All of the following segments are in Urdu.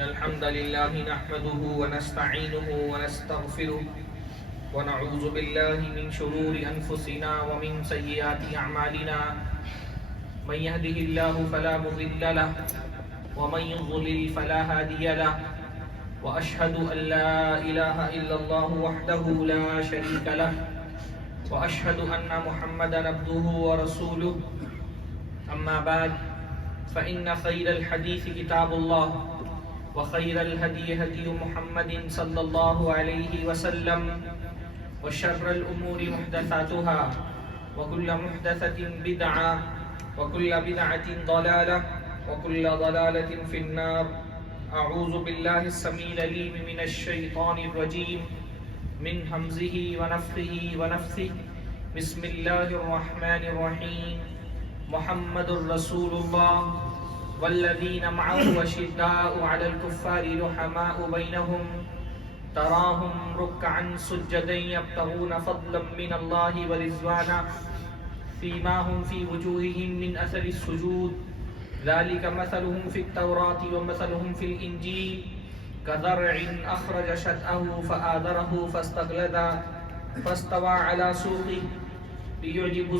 إن الحمد لله نحمده ونستعينه ونستغفره ونعوذ بالله من شرور أنفسنا ومن سيئات أعمالنا من يهده الله فلا مضل له ومن يضلل فلا هادي له وأشهد أن لا إله إلا الله وحده لا شريك له وأشهد أن محمدا عبده ورسوله أما بعد فإن خير الحديث كتاب الله وخير الهدي هدي محمد صلى الله عليه وسلم وشر الأمور محدثاتها وكل محدثة بدعة وكل بدعة ضلالة وكل ضلالة في النار. أعوذ بالله السميع العليم من الشيطان الرجيم من همزه ونفخه ونفثه. بسم الله الرحمن الرحيم. محمد رسول الله والذين معه أشداء على الكفار رحماء بينهم تراهم ركعا سجدا يبتغون فضلا من الله ورضوانا فيما هم في وجوههم من أثر السجود ذلك مثلهم في التوراة ومثلهم في الإنجيل كزرع أخرج شطأه فآزره فاستغلظ فاستوى على سوقه يعجب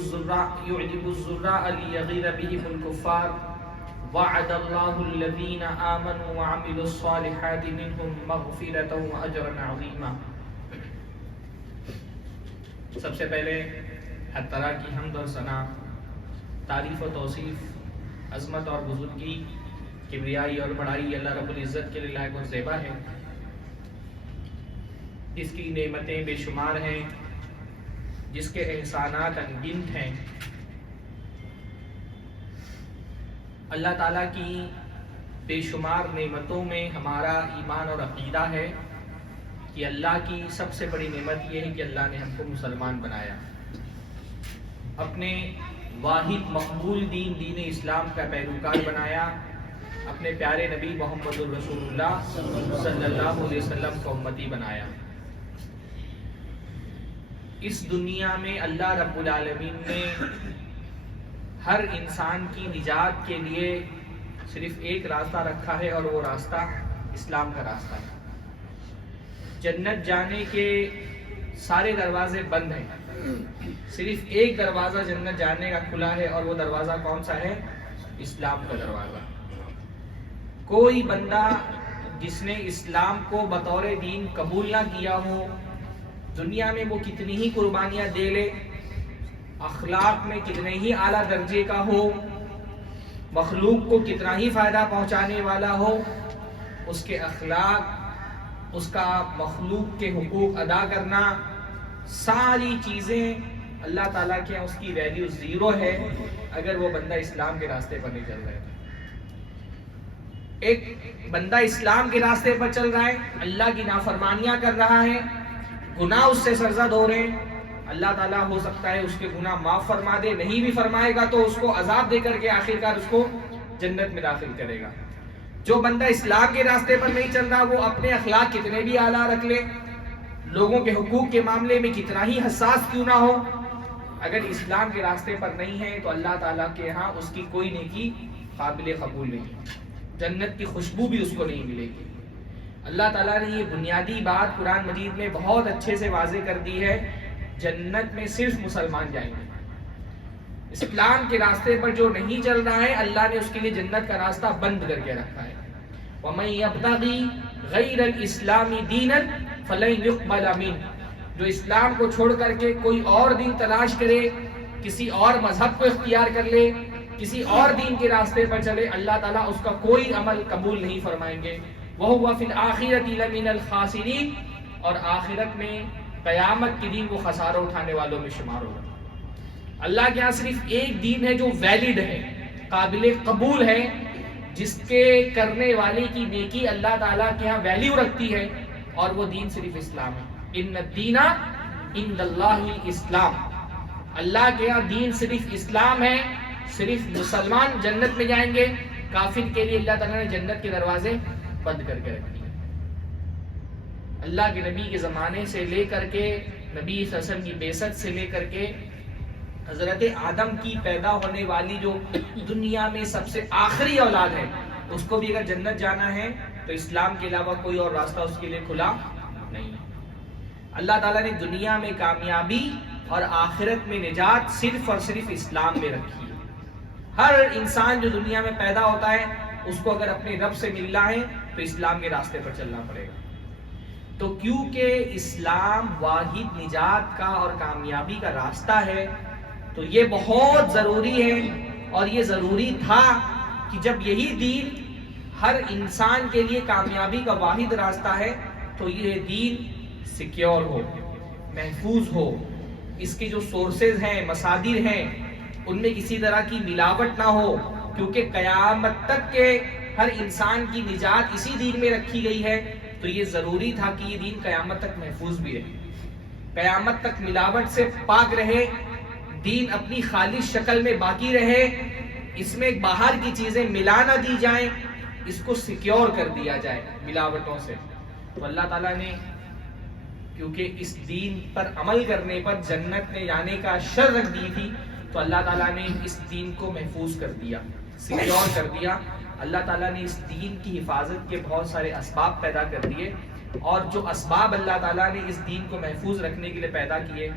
الزراع ليغيظ بهم الكفار وعد الله الذين آمنوا وعملوا الصالحات منهم مغفرة وأجرا عظيما. سب سے پہلے ہر طرح کی حمد اور ثنا، تعریف و توصیف، عظمت اور بزرگی، کبریائی اور بڑائی اللہ رب العزت کے لیے لائق و زیبا ہے، جس کی نعمتیں بے شمار ہیں، جس کے احسانات انگنت ہیں. اللہ تعالیٰ کی بے شمار نعمتوں میں ہمارا ایمان اور عقیدہ ہے کہ اللہ کی سب سے بڑی نعمت یہ ہے کہ اللہ نے ہم کو مسلمان بنایا، اپنے واحد مقبول دین اسلام کا پیروکار بنایا، اپنے پیارے نبی محمد الرسول اللہ صلی اللہ علیہ وسلم کو امتی بنایا. اس دنیا میں اللہ رب العالمین نے ہر انسان کی نجات کے لیے صرف ایک راستہ رکھا ہے اور وہ راستہ اسلام کا راستہ ہے. جنت جانے کے سارے دروازے بند ہیں، صرف ایک دروازہ جنت جانے کا کھلا ہے اور وہ دروازہ کون سا ہے؟ اسلام کا دروازہ. کوئی بندہ جس نے اسلام کو بطور دین قبول نہ کیا ہو، دنیا میں وہ کتنی ہی قربانیاں دے لے، اخلاق میں کتنے ہی اعلیٰ درجے کا ہو، مخلوق کو کتنا ہی فائدہ پہنچانے والا ہو، اس کے اخلاق، اس کا مخلوق کے حقوق ادا کرنا، ساری چیزیں اللہ تعالیٰ کے یہاں اس کی ویلیو زیرو ہے اگر وہ بندہ اسلام کے راستے پر نہیں چل رہا ہے. ایک بندہ اسلام کے راستے پر چل رہا ہے، اللہ کی نافرمانیاں کر رہا ہے، گناہ اس سے سرزد ہو رہے ہیں، اللہ تعالیٰ ہو سکتا ہے اس کے گناہ معاف فرما دے، نہیں بھی فرمائے گا تو اس کو عذاب دے کر کے آخرکار اس کو جنت میں داخل کرے گا. جو بندہ اسلام کے راستے پر نہیں چل رہا، وہ اپنے اخلاق کتنے بھی اعلیٰ رکھ لے، لوگوں کے حقوق کے معاملے میں کتنا ہی حساس کیوں نہ ہو، اگر اسلام کے راستے پر نہیں ہے تو اللہ تعالیٰ کے ہاں اس کی کوئی نیکی قابل قبول نہیں، جنت کی خوشبو بھی اس کو نہیں ملے گی. اللہ تعالیٰ نے یہ بنیادی بات قرآن مجید میں بہت اچھے سے واضح کر دی ہے، جنت میں صرف مسلمان جائیں گے. اسلام کے راستے پر جو نہیں چل رہا ہے، اللہ نے اس کے لیے جنت کا راستہ بند کر کے رکھا ہے. وَمَن يَبْتَغِي غَيْرَ الْإِسْلَامِ دِينًا فَلَن يُقْبَلَ مِنْهُ. جو اسلام کو چھوڑ کر کے کوئی اور دین تلاش کرے، کسی اور مذہب کو اختیار کر لے، کسی اور دین کے راستے پر چلے، اللہ تعالیٰ اس کا کوئی عمل قبول نہیں فرمائیں گے. وَهُوَ فِي الْآخِرَةِ لَمِنَ الْخَاسِرِينَ. اور آخرت میں قیامت کے دن وہ خسارہ اٹھانے والوں میں شمار ہوگا. اللہ کے یہاں صرف ایک دین ہے جو ویلڈ ہے، قابل قبول ہے، جس کے کرنے والے کی نیکی اللہ تعالیٰ کے یہاں ویلیو رکھتی ہے، اور وہ دین صرف اسلام ہے. ان الدین عند اللہ الاسلام. اللہ کے یہاں دین صرف اسلام ہے. صرف مسلمان جنت میں جائیں گے، کافر کے لیے اللہ تعالیٰ نے جنت کے دروازے بند کر کے رکھ دیے. اللہ کے نبی کے زمانے سے لے کر کے نبی صلی اللہ علیہ وسلم کی بعثت سے لے کر کے حضرت آدم کی پیدا ہونے والی جو دنیا میں سب سے آخری اولاد ہے، اس کو بھی اگر جنت جانا ہے تو تو اسلام کے علاوہ کوئی اور راستہ اس کے لیے کھلا نہیں. اللہ تعالیٰ نے دنیا میں کامیابی اور آخرت میں نجات صرف اور صرف اسلام میں رکھی ہے. ہر انسان جو دنیا میں پیدا ہوتا ہے اس کو اگر اپنے رب سے ملنا ہے تو اسلام کے راستے پر چلنا پڑے گا. تو کیونکہ اسلام واحد نجات کا اور کامیابی کا راستہ ہے تو یہ بہت ضروری ہے، اور یہ ضروری تھا کہ جب یہی دین ہر انسان کے لیے کامیابی کا واحد راستہ ہے تو یہ دین سیکیور ہو، محفوظ ہو، اس کے جو سورسز ہیں، مصادر ہیں، ان میں کسی طرح کی ملاوٹ نہ ہو، کیونکہ قیامت تک کے ہر انسان کی نجات اسی دین میں رکھی گئی ہے. تو یہ ضروری تھا کہ یہ دین قیامت تک محفوظ بھی رہے، قیامت تک ملاوٹ سے پاک رہے، دین اپنی خالص شکل میں باقی رہے، اس میں باہر کی چیزیں ملا نہ دی جائیں، اس کو سیکیور کر دیا جائے ملاوٹوں سے. تو اللہ تعالیٰ نے کیونکہ اس دین پر عمل کرنے پر جنت میں جانے کا شر رکھ دی تھی، تو اللہ تعالیٰ نے اس دین کو محفوظ کر دیا، سیکیور کر دیا. اللہ تعالیٰ نے اس دین کی حفاظت کے بہت سارے اسباب پیدا کر دیے، اور جو اسباب اللہ تعالیٰ نے اس دین کو محفوظ رکھنے کے لیے پیدا کیے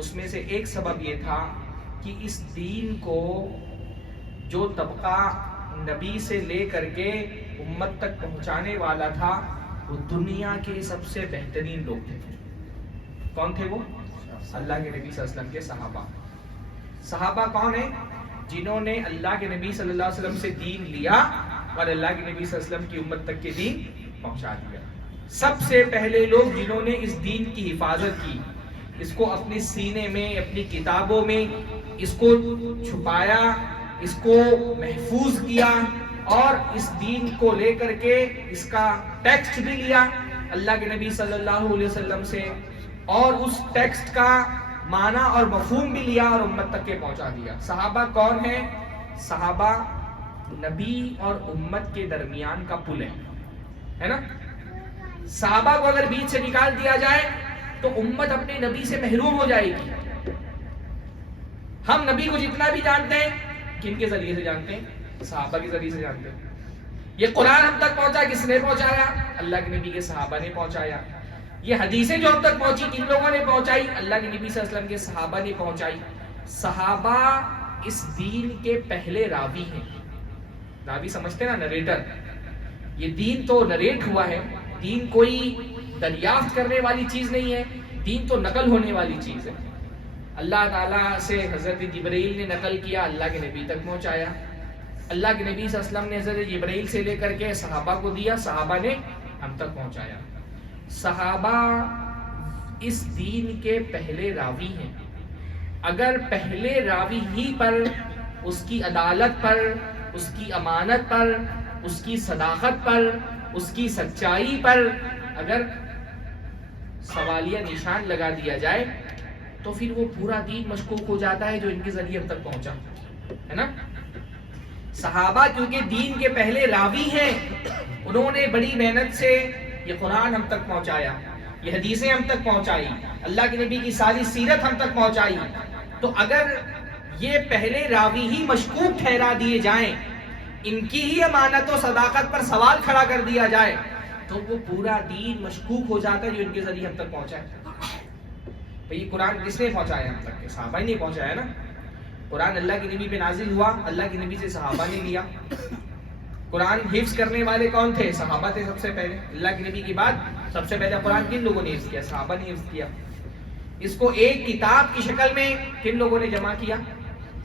اس میں سے ایک سبب یہ تھا کہ اس دین کو جو طبقہ نبی سے لے کر کے امت تک پہنچانے والا تھا وہ دنیا کے سب سے بہترین لوگ تھے. کون تھے وہ؟ اللہ کے نبی صلی اللہ علیہ وسلم کے صحابہ. صحابہ کون ہیں؟ جنہوں نے اللہ کے نبی صلی اللہ علیہ وسلم سے دین لیا اور اللہ کے نبی صلی اللہ علیہ وسلم کی امت تک کے دین پہنچا دیا. سب سے پہلے لوگ جنہوں نے اس دین کی حفاظت کی، اس کو اپنے سینے میں، اپنی کتابوں میں اس کو چھپایا، اس کو محفوظ کیا، اور اس دین کو لے کر کے اس کا ٹیکسٹ بھی لیا اللہ کے نبی صلی اللہ علیہ وسلم سے، اور اس ٹیکسٹ کا معنی اور مفہوم بھی لیا اور امت تک کے پہنچا دیا. صحابہ کون ہیں؟ صحابہ نبی اور امت کے درمیان کا پل ہے نا. صحابہ کو اگر بیچ سے نکال دیا جائے تو امت اپنے نبی سے محروم ہو جائے گی. ہم نبی کو جتنا بھی جانتے ہیں کن کے ذریعے سے جانتے ہیں؟ صحابہ کے ذریعے سے جانتے ہیں. یہ قرآن ہم تک پہنچا کس نے پہنچایا؟ اللہ کے نبی کے صحابہ نے پہنچایا. یہ حدیثیں جو ہم تک پہنچی کن لوگوں نے پہنچائی؟ اللہ کے نبی صلی اللہ علیہ وسلم کے صحابہ نے پہنچائی. صحابہ اس دین کے پہلے راوی ہیں. راوی سمجھتے نا، نریٹر. یہ دین تو نریٹ ہوا ہے، دین کوئی دریافت کرنے والی چیز نہیں ہے، دین تو نقل ہونے والی چیز ہے. اللہ تعالیٰ سے حضرت جبرائیل نے نقل کیا، اللہ کے نبی تک پہنچایا. اللہ کے نبی صلی اللہ علیہ وسلم نے حضرت جبرائیل سے لے کر کے صحابہ کو دیا، صحابہ نے ہم تک پہنچایا. صحابہ اس دین کے پہلے راوی ہیں. اگر پہلے راوی ہی پر، اس کی عدالت پر، اس کی امانت پر، اس کی صداقت پر، اس کی سچائی پر اگر سوالیہ نشان لگا دیا جائے تو پھر وہ پورا دین مشکوک ہو جاتا ہے جو ان کے ذریعے ہم تک پہنچا ہے نا. صحابہ کیونکہ دین کے پہلے راوی ہیں، انہوں نے بڑی محنت سے یہ قرآن ہم تک پہنچایا، یہ حدیثیں ہم تک پہنچائی، اللہ کے نبی کی ساری سیرت ہم تک پہنچائی. تو اگر یہ پہلے راوی ہی مشکوک ٹھہرا دیے جائیں، ان کی ہی امانت و صداقت پر سوال کھڑا کر دیا جائے تو وہ پورا دین مشکوک ہو جاتا ہے جو ان کے ذریعے ہم تک پہنچا ہے. یہ قرآن کس نے پہنچایا ہم تک؟ صحابہ ہی نہیں پہنچایا نا. قرآن اللہ کے نبی پہ نازل ہوا، اللہ کے نبی سے صحابہ نے لیا. قرآن حفظ کرنے والے کون تھے؟ صحابہ تھے سب سے پہلے. اللہ کے نبی کے بعد سب سے پہلے قرآن کن لوگوں نے حفظ کیا؟ صحابہ نے حفظ کیا. اس کو ایک کتاب کی شکل میں کن لوگوں نے جمع کیا؟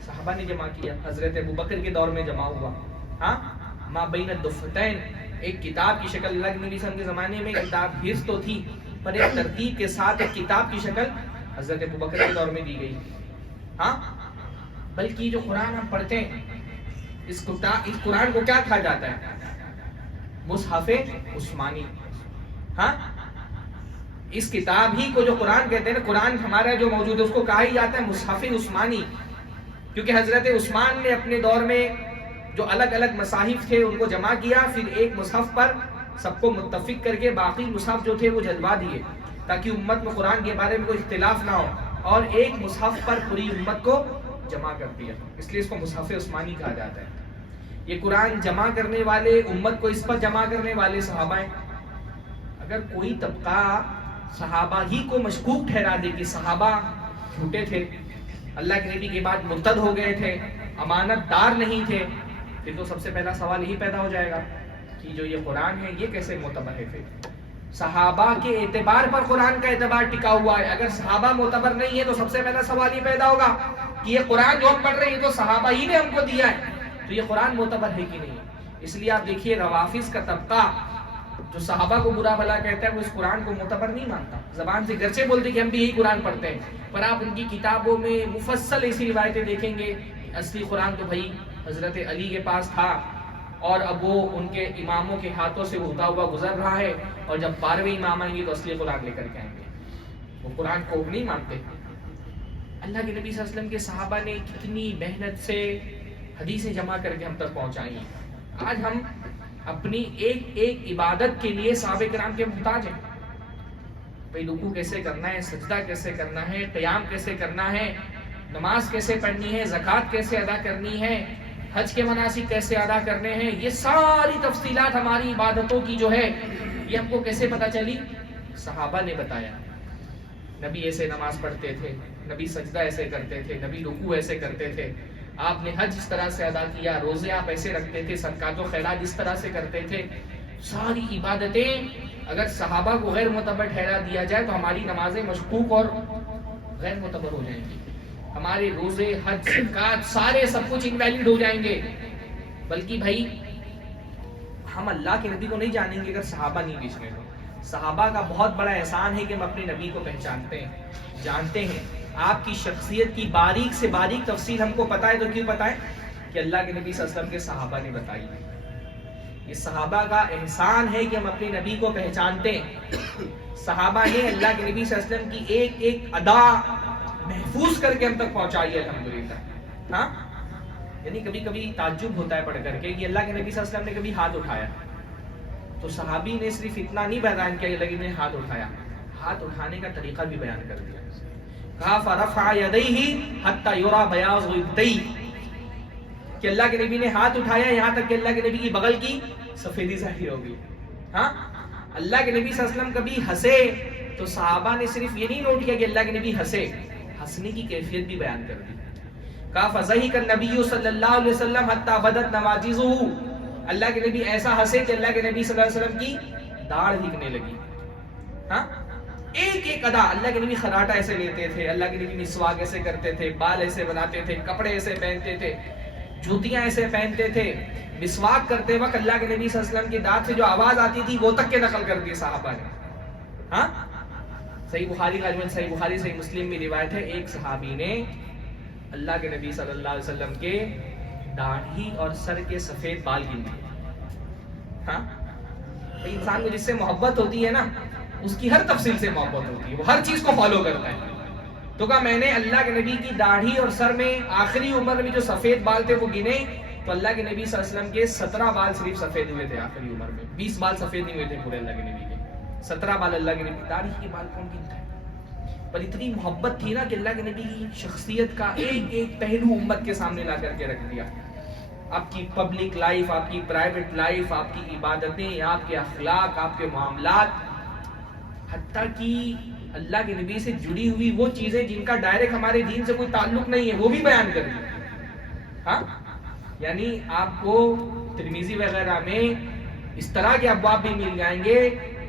صحابہ نے جمع کیا. حضرت ابوبکر کے دور میں جمع ہوا. ہاں، ما بین الدفتین، ایک کتاب کی شکل. اللہ کے نبی صلی اللہ علیہ وسلم کے زمانے میں کتاب حفظ تو تھی پر ایک ترتیب کے ساتھ ایک کتاب کی شکل حضرت ابوبکر کے دور میں دی گئی. ہاں، بلکہ جو قرآن ہم پڑھتے ہیں اس قرآن کو کیا کہا جاتا ہے؟ مصحف عثمانی. ہاں، اس کتاب ہی کو جو قرآن کہتے ہیں نا، قرآن ہمارا جو موجود ہے اس کو کہا ہی جاتا ہے مصحف عثمانی، کیونکہ حضرت عثمان نے اپنے دور میں جو الگ الگ مصاحف تھے ان کو جمع کیا، پھر ایک مصحف پر سب کو متفق کر کے باقی مصحف جو تھے وہ جلوا دیے تاکہ امت میں قرآن کے بارے میں کوئی اختلاف نہ ہو، اور ایک مصحف پر پوری امت کو جمع کر دیا. اس لیے اس کو مصحف عثمانی کہا جاتا ہے. یہ قرآن جمع کرنے والے، امت کو اس پر جمع کرنے والے صحابہ ہیں۔ اگر کوئی طبقہ صحابہ ہی کو مشکوک ٹھہرا دے کہ صحابہ جھوٹے تھے، اللہ کے نبی کے بعد مرتد ہو گئے تھے، امانت دار نہیں تھے، پھر تو سب سے پہلا سوال یہی پیدا ہو جائے گا کہ جو یہ قرآن ہے یہ کیسے معتبر ہے؟ پھر صحابہ کے اعتبار پر قرآن کا اعتبار ٹکا ہوا ہے، اگر صحابہ معتبر نہیں ہے تو سب سے پہلا سوال یہ پیدا ہوگا کہ یہ قرآن جو ہم پڑھ رہے ہیں تو صحابہ ہی نے ہم کو دیا ہے، تو یہ قرآن معتبر ہے کہ نہیں؟ اس لیے آپ دیکھیے روافض کا طبقہ جو صحابہ کو برا بھلا کہتا ہے وہ اس قرآن کو معتبر نہیں مانتا، زبان سے گرچہ بولتے کہ ہم بھی یہی قرآن پڑھتے ہیں، پر آپ ان کی کتابوں میں مفصل ایسی روایتیں دیکھیں گے اصلی قرآن تو بھائی حضرت علی کے پاس تھا اور اب وہ ان کے اماموں کے ہاتھوں سے ہوتا ہوا گزر رہا ہے، اور جب 12ویں امام آئیں گے تو اصلی قرآن لے کر کے آئیں گے، وہ قرآن کو نہیں مانتے۔ اللہ کے نبی صلی اللہ علیہ وسلم کے صحابہ نے کتنی محنت سے حدیثیں جمع کر کے ہم تک پہنچائی ہیں۔ آج ہم اپنی ایک ایک عبادت کے لیے صحابہ کرام کے محتاج ہیں۔ بھئی رکوع کیسے کرنا ہے، سجدہ کیسے کرنا ہے، قیام کیسے کرنا ہے، نماز کیسے پڑھنی ہے، زکوٰۃ کیسے ادا کرنی ہے، حج کے مناسک کیسے ادا کرنے ہیں، یہ ساری تفصیلات ہماری عبادتوں کی جو ہے یہ ہم کو کیسے پتہ چلی؟ صحابہ نے بتایا۔ نبی ایسے نماز پڑھتے تھے، نبی سجدہ ایسے کرتے تھے، نبی رکوع ایسے کرتے تھے، آپ نے حج اس طرح سے ادا کیا، روزے آپ ایسے رکھتے تھے، صدقات و خیرات اس طرح سے کرتے تھے۔ ساری عبادتیں اگر صحابہ کو غیر معتبر ٹھہرا دیا جائے تو ہماری نمازیں مشکوک اور غیر معتبر ہو جائیں گی، ہمارے روزے، حج، زکوٰۃ سارے سب کچھ انویلڈ ہو جائیں گے۔ بلکہ بھائی ہم اللہ کے نبی کو نہیں جانیں گے اگر صحابہ نہیں بیچ میں ہو۔ صحابہ کا بہت بڑا احسان ہے کہ ہم اپنے نبی کو پہچانتے ہیں، جانتے ہیں، آپ کی شخصیت کی باریک سے باریک تفصیل ہم کو پتہ ہے۔ تو کیوں پتہ ہے؟ کہ اللہ کے نبی صلی اللہ علیہ وسلم کے صحابہ نے بتائی۔ یہ صحابہ کا احسان ہے کہ ہم اپنے نبی کو پہچانتے ہیں۔ صحابہ نے اللہ کے نبی صلی اللہ علیہ وسلم کی ایک ایک ادا محفوظ کر کے ہم تک پہنچائی ہے، الحمدللہ۔ ہاں، یعنی کبھی کبھی تعجب ہوتا ہے پڑھ کر کے کہ اللہ کے نبی صلی اللہ علیہ وسلم نے کبھی ہاتھ اٹھایا تو صحابی نے صرف اتنا نہیں بیان کیا کہ اللہ کے نبی نے ہاتھ اٹھایا، ہاتھ اٹھانے کا طریقہ بھی بیان کر دیا۔ کہا فرفع یدیہ حتی یری بیاض ابطیہ، کہ اللہ کے نبی نے ہاتھ اٹھایا یہاں تک کہ اللہ کے نبی کی بغل کی سفیدی ظاہر ہوگی۔ ہاں، اللہ کے نبی صلی اللہ علیہ وسلم کبھی ہنسے تو صحابہ نے صرف یہ نہیں نوٹ کیا کہ اللہ کے نبی ہنسے، ہنسنے کی کیفیت بھی بیان کر دی۔ کہا فضحک النبی صلی اللہ علیہ وسلم حتی بدت نواجذہ، اللہ کے نبی ایسا ہنسے کہ اللہ کے نبی صلی اللہ علیہ وسلم کی داڑھ دکھنے لگی۔ ہاں، ایک ایک ادا، اللہ کے نبی خراٹا ایسے لیتے تھے، اللہ کے نبی مسواک ایسے کرتے تھے، بال ایسے بناتے تھے، کپڑے ایسے پہنتے تھے، جوتیاں ایسے پہنتے تھے، مسواک کرتے وقت اللہ کے نبی صلی اللہ علیہ وسلم کی دانت سے جو آواز آتی تھی وہ تک کے نقل کر دی صحابہ نے۔ ہاں، صحیح بخاری کا صحیح بخاری صحیح مسلم میں روایت ہے، ایک صحابی نے اللہ کے نبی صلی اللہ علیہ وسلم کے داڑھی اور سر کے سفید بال گن دیے۔ ہاں، انسان کو جس سے محبت ہوتی ہے نا اس کی ہر تفصیل سے محبت ہوتی ہے، وہ ہر چیز کو فالو کرتا ہے۔ تو کہا میں نے اللہ کے نبی کی داڑھی اور سر میں آخری عمر میں جو سفید بال تھے وہ گنے تو اللہ کے نبی صلی اللہ علیہ وسلم کے 17 بال صرف سفید ہوئے تھے آخری عمر میں، 20 بال سفید نہیں ہوئے تھے پورے اللہ کے نبی کے، 17 بال اللہ کے نبی۔ داڑھی کے بال کون گنتا ہے؟ پر اتنی محبت تھی نا کہ اللہ کے نبی کی شخصیت کا ایک ایک پہلو امت کے سامنے لا کر کے رکھ دیا۔ آپ کی پبلک لائف، آپ کی پرائیویٹ لائف، آپ کی عبادتیں، آپ کے اخلاق، آپ کے معاملات، حتیٰ کہ اللہ کے نبی سے جڑی ہوئی وہ چیزیں جن کا ڈائریکٹ ہمارے دین سے کوئی تعلق نہیں ہے وہ بھی بیان کر دی۔ ہاں، یعنی آپ کو ترمذی وغیرہ میں اس طرح کے ابواب بھی مل جائیں گے،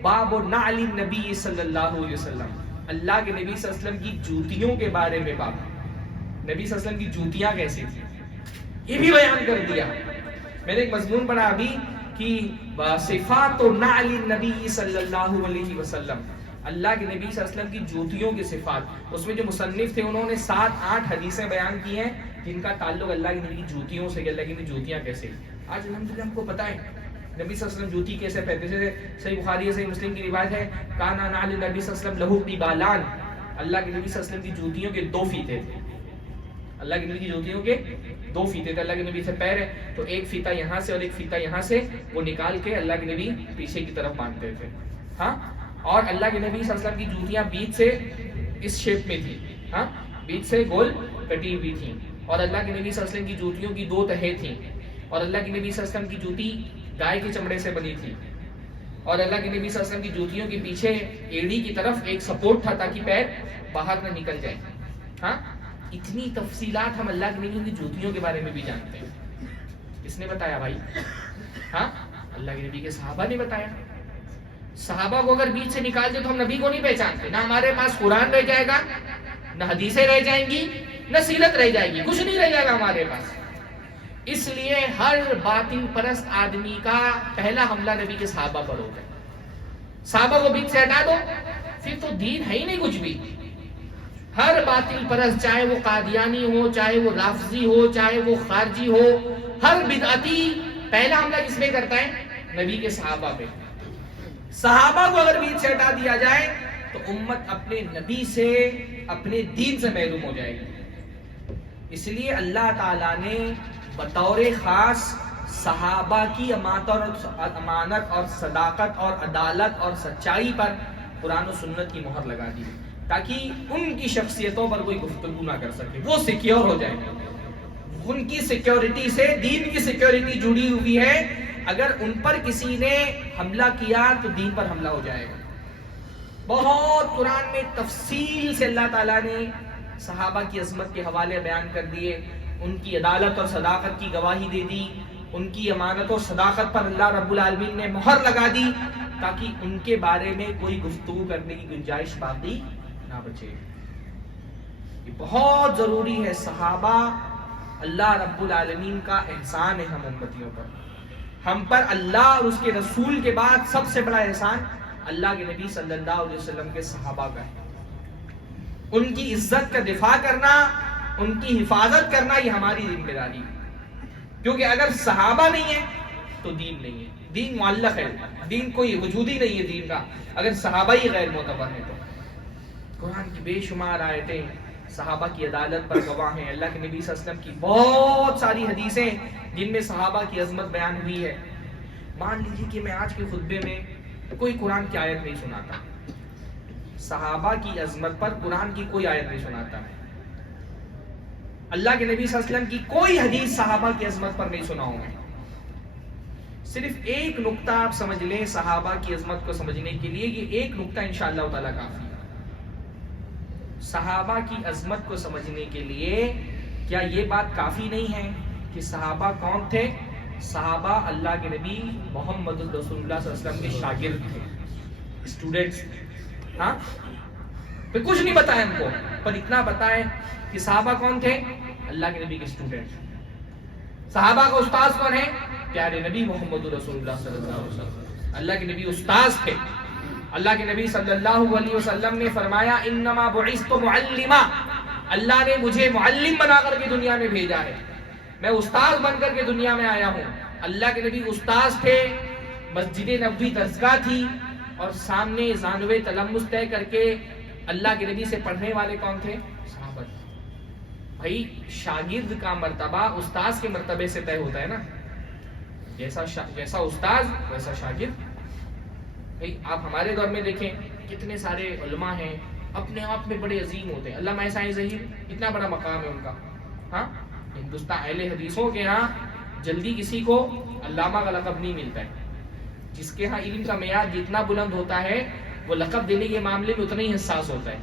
باب نعل النبی صلی اللہ علیہ وسلم، اللہ کے نبی صلی اللہ علیہ وسلم کی جوتیوں کے بارے میں باب، نبی صلی اللہ علیہ وسلم کی جوتیاں کیسی تھیں یہ بھی بیان کر دیا۔ میں نے ایک مضمون پڑھا ابھی کہ صفات نعل النبی صلی اللہ علیہ وسلم، اللہ کے نبی صلی اللہ علیہ وسلم کی جوتیوں کی صفات، اس میں جو مصنف تھے انہوں نے 7-8 حدیثیں بیان کی ہیں جن کا تعلق اللہ کے نبی کی جوتیوں سے، کہ اللہ کی جوتیاں کیسے۔ آج الحمدللہ ہم کو پتہ ہے نبی صلی اللہ علیہ وسلم جوتی کیسے پہنتے تھے۔ صحیح بخاری صحیح مسلم کی روایت ہے، کانا نعل نبی صلی اللہ علیہ وسلم لہو قبالان، اللہ کے نبی صلی اللہ علیہ وسلم کی جوتیوں کے 2 فیتے تھے، اللہ کے نبی کی جوتیوں کے 2 فیتے تھے۔ اللہ کے نبی سے پیر ہے تو ایک فیتا یہاں سے اور ایک فیتا یہاں سے، وہ نکال کے اللہ کے نبی پیچھے کی طرف باندھتے تھے۔ ہاں، اور اللہ کے نبی صلی اللہ علیہ وسلم کی جوتیاں بیچ سے اس شیپ میں تھی، ہاں، بیچ سے گول کٹی ہوئی تھیں، اور اللہ کے نبی صلی اللہ علیہ وسلم کی جوتیوں کی 2 تہیں تھیں، اور اللہ کے نبی صلی اللہ علیہ وسلم کی جوتی گائے کے چمڑے سے بنی تھی، اور اللہ کے نبی صلی اللہ علیہ وسلم کی جوتیوں کے پیچھے ایڑی کی طرف ایک سپورٹ تھا تاکہ پیر باہر نہ نکل جائے. ہاں، اتنی تفصیلات ہم اللہ کے نبی کی جوتیوں کے بارے میں بھی جانتے ہیں. کس نے بتایا بھائی؟ ہاں، اللہ کے نبی کے صحابہ نے بتایا. صحابہ کو اگر بیچ سے نکال دے تو ہم نبی کو نہیں پہچانتے. نہ ہمارے پاس قرآن رہ جائے گا، نہ حدیثیں رہ جائیں گی، نہ سیرت رہ جائے گی، کچھ نہیں رہ جائے گا ہمارے پاس. اس لیے ہر باطل پرست آدمی کا پہلا حملہ نبی کے صحابہ پر ہوتا ہے. صحابہ کو بیچ سے ہٹا دو پھر تو دین ہے ہی نہیں کچھ بھی. ہر باطل پرست، چاہے وہ قادیانی ہو، چاہے وہ رافضی ہو، چاہے وہ خارجی ہو، ہر بدعتی پہلا حملہ کس پہ کرتا ہے؟ نبی کے صحابہ پہ. صحابہ کو اگر بیچ سے ہٹا دیا جائے تو امت اپنے نبی سے، اپنے دین سے محروم ہو جائے گی. اس لیے اللہ تعالیٰ نے بطور خاص صحابہ کی امانت اور صداقت اور عدالت اور سچائی پر قرآن و سنت کی مہر لگا دی تاکہ ان کی شخصیتوں پر کوئی گفتگو نہ کر سکے، وہ سیکیور ہو جائیں. ان کی سیکیورٹی سے دین کی سیکیورٹی جڑی ہوئی ہے. اگر ان پر کسی نے حملہ کیا تو دین پر حملہ ہو جائے گا. بہت قرآن میں تفصیل سے اللہ تعالیٰ نے صحابہ کی عظمت کے حوالے بیان کر دیے، ان کی عدالت اور صداقت کی گواہی دے دی، ان کی امانت اور صداقت پر اللہ رب العالمین نے مہر لگا دی تاکہ ان کے بارے میں کوئی گفتگو کرنے کی گنجائش باقی نہ بچے. یہ بہت ضروری ہے. صحابہ اللہ رب العالمین کا احسان ہے ہم امتیوں پر. ہم پر اللہ اور اس کے رسول کے بعد سب سے بڑا احسان اللہ کے نبی صلی اللہ علیہ وسلم کے صحابہ کا ہے. ان کی عزت کا دفاع کرنا، ان کی حفاظت کرنا یہ ہماری ذمہ داری ہے. کیونکہ اگر صحابہ نہیں ہے تو دین نہیں ہے. دین معلق ہے، دین کوئی وجود ہی نہیں ہے دین کا اگر صحابہ ہی غیر معتبر ہیں. تو قرآن کی بے شمار آیتیں صحابہ کی عدالت پر گواہ ہیں. اللہ کے نبی صلی اللہ علیہ وسلم کی بہت ساری حدیثیں جن میں صحابہ کی عظمت بیان ہوئی ہے. مان لیجیے کہ میں آج کے خطبے میں کوئی قرآن کی آیت نہیں سناتا، صحابہ کی عظمت پر قرآن کی کوئی آیت نہیں سناتا. اللہ کے نبی صلی اللہ علیہ وسلم کی کوئی حدیث صحابہ کی عظمت پر نہیں سناؤں میں. صرف ایک نقطہ آپ سمجھ لیں صحابہ کی عظمت کو سمجھنے کے لیے، یہ ایک نقطہ انشاءاللہ تعالیٰ کافی ہے. صحابہ کی عظمت کو سمجھنے کے لیے کیا یہ بات کافی نہیں ہے کہ صحابہ کون تھے؟ صحابہ اللہ کے نبی محمد رسول اللہ صلی اللہ علیہ وسلم کے شاگرد تھے، اسٹوڈنٹس. ہاں، پھر کچھ نہیں بتایا ہم کو، پر اتنا بتائے کہ صحابہ کون تھے؟ اللہ کے نبی کے اسٹوڈنٹس. صحابہ کا استاذ کون ہے؟ پیارے نبی محمد رسول اللہ صلی اللہ علیہ وسلم. اللہ کے نبی استاذ تھے. اللہ کے نبی صلی اللہ علیہ وسلم نے فرمایا انما بعثت معلما، اللہ نے مجھے معلم بنا کر کے دنیا میں بھیجا ہے، میں استاذ بن کر کے دنیا میں آیا ہوں. اللہ کے نبی استاذ تھے، مسجد نبوی درسگاہ تھی، اور سامنے زانوے تلمس طے کر کے اللہ کے نبی سے پڑھنے والے کون تھے؟ صحابہ. بھائی شاگرد کا مرتبہ استاذ کے مرتبے سے طے ہوتا ہے نا، جیسا استاذ ویسا شاگرد. بھائی آپ ہمارے دور میں دیکھیں کتنے سارے علماء ہیں اپنے آپ میں بڑے عظیم ہوتے ہیں. علامہ سائیں ظہیر اتنا بڑا مقام ہے ان کا. ہاں، ہندوستان اہل حدیثوں کے ہاں جلدی کسی کو علامہ کا لقب نہیں ملتا ہے. جس کے ہاں علم کا معیار جتنا بلند ہوتا ہے وہ لقب دینے کے معاملے میں اتنا ہی حساس ہوتا ہے.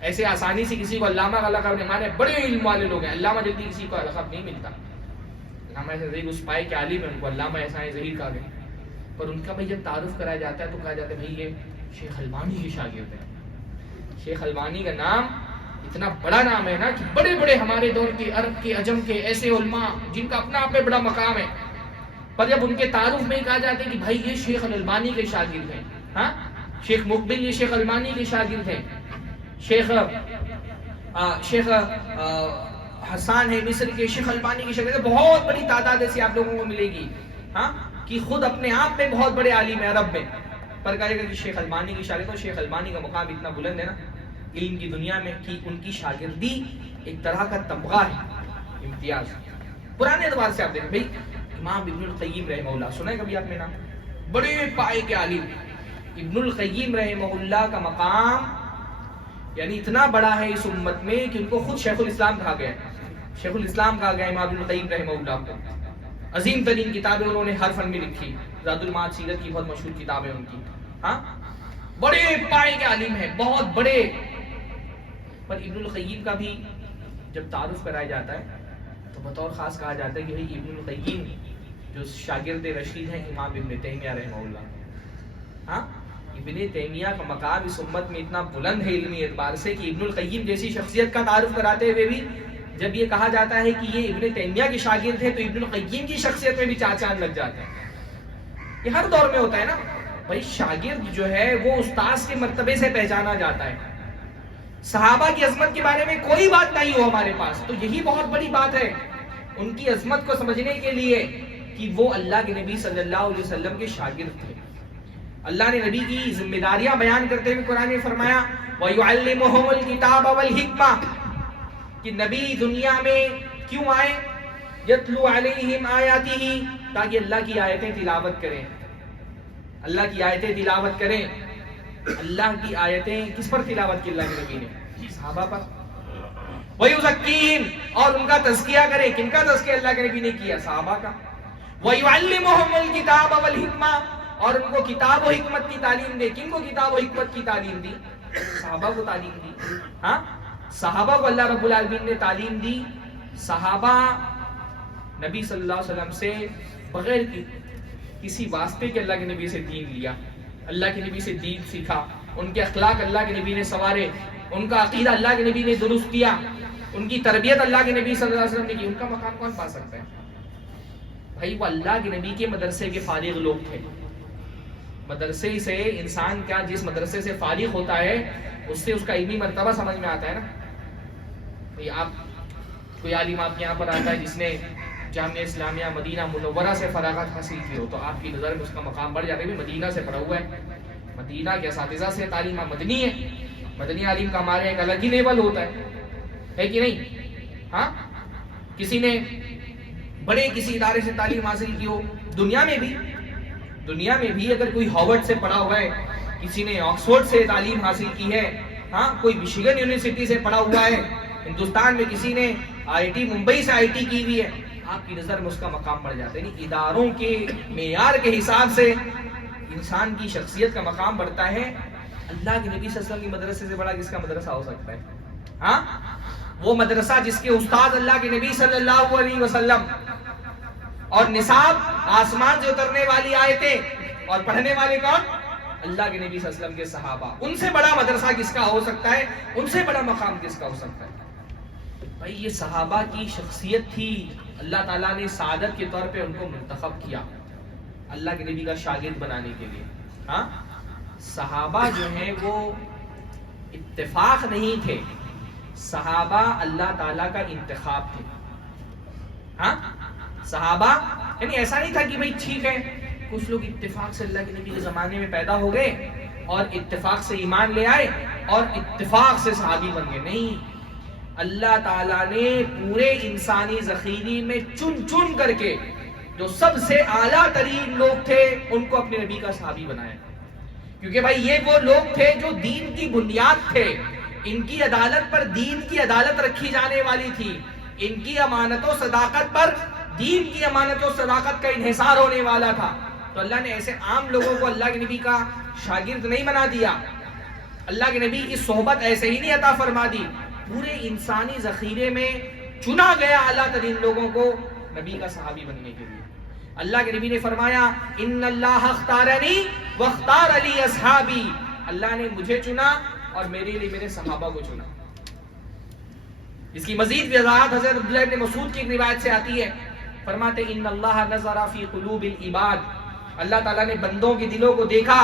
ایسے آسانی سے کسی کو علامہ کا لقب نہیں، ہمارے بڑے علم والے لوگ ہیں، علامہ جلدی کسی کو لقب نہیں ملتا. علامہ ظہیر اس پائے کے عالم ہیں، ان کو علامہ سائیں ظہیر کہا گیا. پر ان کا بھائی جب تعارف کرایا جاتا ہے تو کہا جاتا ہے بھائی یہ شیخ البانی کے شاگرد ہیں. شیخ البانی کا نام اتنا بڑا نام ہے نا کہ بڑے بڑے ہمارے دور کے عرب کے عجم کے ایسے علماء جن کا اپنا آپ میں بڑا مقام ہے، پر جب ان کے تعارف میں کہا جاتا ہے کہ بھائی یہ شیخ البانی کے شاگرد ہیں. ہاں، شیخ مقبل یہ شیخ البانی کے شاگرد ہیں، شیخ حسان ہے مصر کے شیخ البانی کے شاگرد. بہت بڑی تعداد ایسی آپ لوگوں کو ملے گی ہاں کہ خود اپنے آپ میں بہت بڑے عالم ہیں عرب میں، پر کہے گا کہ شیخ البانی کی شاگرد. اور شیخ البانی کا مقام اتنا بلند ہے نا علم کی دنیا میں کہ ان کی شاگردی ایک طرح کا تمغہ ہے، امتیاز. پرانے اعتبار سے آپ دیکھیں بھائی امام ابن القیم رحمہ اللہ، سنا ہے کبھی آپ نے نام؟ بڑے پائے کے عالم ابن القیم رحمہ اللہ کا مقام یعنی اتنا بڑا ہے اس امت میں کہ ان کو خود شیخ الاسلام کہا گیا ہے. شیخ الاسلام کہا گیا امام ابن القیم رحمہ اللہ کو. عظیم ترین کتابیں انہوں نے ہر فن میں لکھی. زاد المعاد سیرت کی بہت مشہور کتاب ہے ان کی. ہاں بڑے پائے کے عالم ہیں, بہت بڑے. پر ابن القیم کا بھی جب تعارف کرایا جاتا ہے تو بطور خاص کہا جاتا ہے کہ بھئی ابن القیم جو شاگرد رشید ہیں امام ابن تیمیہ رحمہ اللہ. ہاں ابن تیمیہ کا مقام اس امت میں اتنا بلند ہے علمی اعتبار سے کہ ابن القیم جیسی شخصیت کا تعارف کراتے ہوئے بھی جب یہ کہا جاتا ہے کہ یہ ابن تیمیہ کے شاگرد ہے تو ابن القیم کی شخصیت میں بھی چار چاند لگ جاتے ہیں. یہ ہر دور میں ہوتا ہے نا بھائی, شاگرد جو ہے وہ استاذ کے مرتبے سے پہچانا جاتا ہے. صحابہ کی عظمت کے بارے میں کوئی بات نہیں ہو ہمارے پاس تو یہی بہت بڑی بات ہے ان کی عظمت کو سمجھنے کے لیے کہ وہ اللہ کے نبی صلی اللہ علیہ وسلم کے شاگرد تھے. اللہ نے نبی کی ذمہ داریاں بیان کرتے ہوئے قرآن میں فرمایا وَيُعَلِّمُهُمُ الْكِتَابَ وَالْحِكْمَةَ کہ نبی دنیا میں کیوں آئے؟ یتلو علیہم آیاتہ تاکہ اللہ کی آیتیں تلاوت کریں. اللہ کی آیتیں تلاوت کریں. اللہ کی آیتیں کس پر تلاوت کی اللہ کے نبی نے؟ صحابہ پر. وَيُزَكِّيهِمْ اور ان کا تزکیہ کریں. کن کا تزکیہ اللہ کے نبی نے کیا؟ صحابہ کا. وَيُعَلِّمُهُمُ الْكِتَابَ وَالْحِكْمَةَ اور ان کو کتاب و حکمت کی تعلیم دے. کن کو کتاب و حکمت کی تعلیم دی؟ صحابہ کو تعلیم دی. ہاں صحابہ کو اللہ رب العالمین نے تعلیم دی. صحابہ نبی صلی اللہ علیہ وسلم سے بغیر کسی واسطے کے اللہ کے نبی سے دین لیا. اللہ کے نبی سے دین سیکھا. ان کے اخلاق اللہ کے نبی نے سنوارے. ان کا عقیدہ اللہ کے نبی نے درست کیا. ان کی تربیت اللہ کے نبی صلی اللہ علیہ وسلم نے کی. ان کا مقام کون پا سکتا ہے؟ بھائی وہ اللہ کے نبی کے مدرسے کے فارغ لوگ تھے. مدرسے سے انسان کیا جس مدرسے سے فارغ ہوتا ہے اس سے اس کا علمی مرتبہ سمجھ میں آتا ہے نا. بھئی آپ کوئی عالم آپ کے یہاں پر آتا ہے جس نے جامعہ اسلامیہ مدینہ منورہ سے فراغت حاصل کی ہو تو آپ کی نظر میں اس کا مقام بڑھ جاتا ہے. مدینہ سے پڑھا ہوا ہے, مدینہ کے اساتذہ سے تعلیم مدنی ہے. مدنی عالم کا ہمارے ایک الگ ہی لیول ہوتا ہے کہ نہیں؟ ہاں کسی نے بڑے کسی ادارے سے تعلیم حاصل کی ہو دنیا میں بھی اگر کوئی ہارورڈ سے پڑھا ہوا ہے, کسی نے آکسفورڈ سے تعلیم حاصل کی ہے, ہاں کوئی مشیگن یونیورسٹی سے پڑھا ہوا ہے, ہندوستان میں کسی نے آئی ٹی ممبئی سے آئی ٹی کی ہوئی ہے, آپ کی نظر میں اس کا مقام بڑھ جاتا ہے. یعنی اداروں کے معیار کے حساب سے انسان کی شخصیت کا مقام بڑھتا ہے. اللہ کے نبی صلی اللہ علیہ وسلم کی مدرسے سے بڑا کس کا مدرسہ ہو سکتا ہے؟ ہاں وہ مدرسہ جس کے استاد اللہ کے نبی صلی اللہ علیہ وسلم اور نصاب آسمان سے اترنے والی آیتیں اور پڑھنے والے کون؟ اللہ کے نبی صلی اللہ علیہ وسلم کے صحابہ. ان سے بڑا مدرسہ کس کا ہو سکتا ہے؟ ان سے بڑا مقام کس کا ہو سکتا ہے؟ بھائی یہ صحابہ کی شخصیت تھی. اللہ تعالیٰ نے سعادت کے طور پہ ان کو منتخب کیا اللہ کے نبی کا شاگرد بنانے کے لیے. ہاں صحابہ جو ہیں وہ اتفاق نہیں تھے, صحابہ اللہ تعالیٰ کا انتخاب تھے. ہاں صحابہ یعنی ایسا نہیں تھا کہ بھئی ٹھیک ہے کچھ لوگ اتفاق سے اللہ کے نبی کے زمانے میں پیدا ہو گئے اور اتفاق سے ایمان لے آئے اور اتفاق سے صحابی بن گئے. نہیں, اللہ تعالیٰ نے پورے انسانی ذخیرے میں چن کر کے جو سب سے اعلیٰ ترین لوگ تھے ان کو اپنے نبی کا صحابی بنایا. کیونکہ بھائی یہ وہ لوگ تھے جو دین کی بنیاد تھے. ان کی عدالت پر دین کی عدالت رکھی جانے والی تھی. ان کی امانت و صداقت پر دین کی امانت و صداقت کا انحصار ہونے والا تھا. تو اللہ نے ایسے عام لوگوں کو اللہ کے نبی کا شاگرد نہیں بنا دیا. اللہ کے نبی کی صحبت ایسے ہی نہیں عطا فرما دی. پورے انسانی ذخیرے میں چنا گیا اعلیٰ ترین لوگوں کو نبی کا صحابی بننے کے لیے. اللہ کے نبی نے فرمایا ان اللہ اختارنی واختار لی اصحابی. اللہ نے مجھے چنا اور میرے لیے میرے صحابہ کو چنا. اس کی مزید وضاحت حضرت عبداللہ ابن مسعود کی ایک روایت سے آتی ہے. فرماتے ان اللہ نظر فی قلوب العباد, اللہ تعالیٰ نے بندوں کے دلوں کو دیکھا.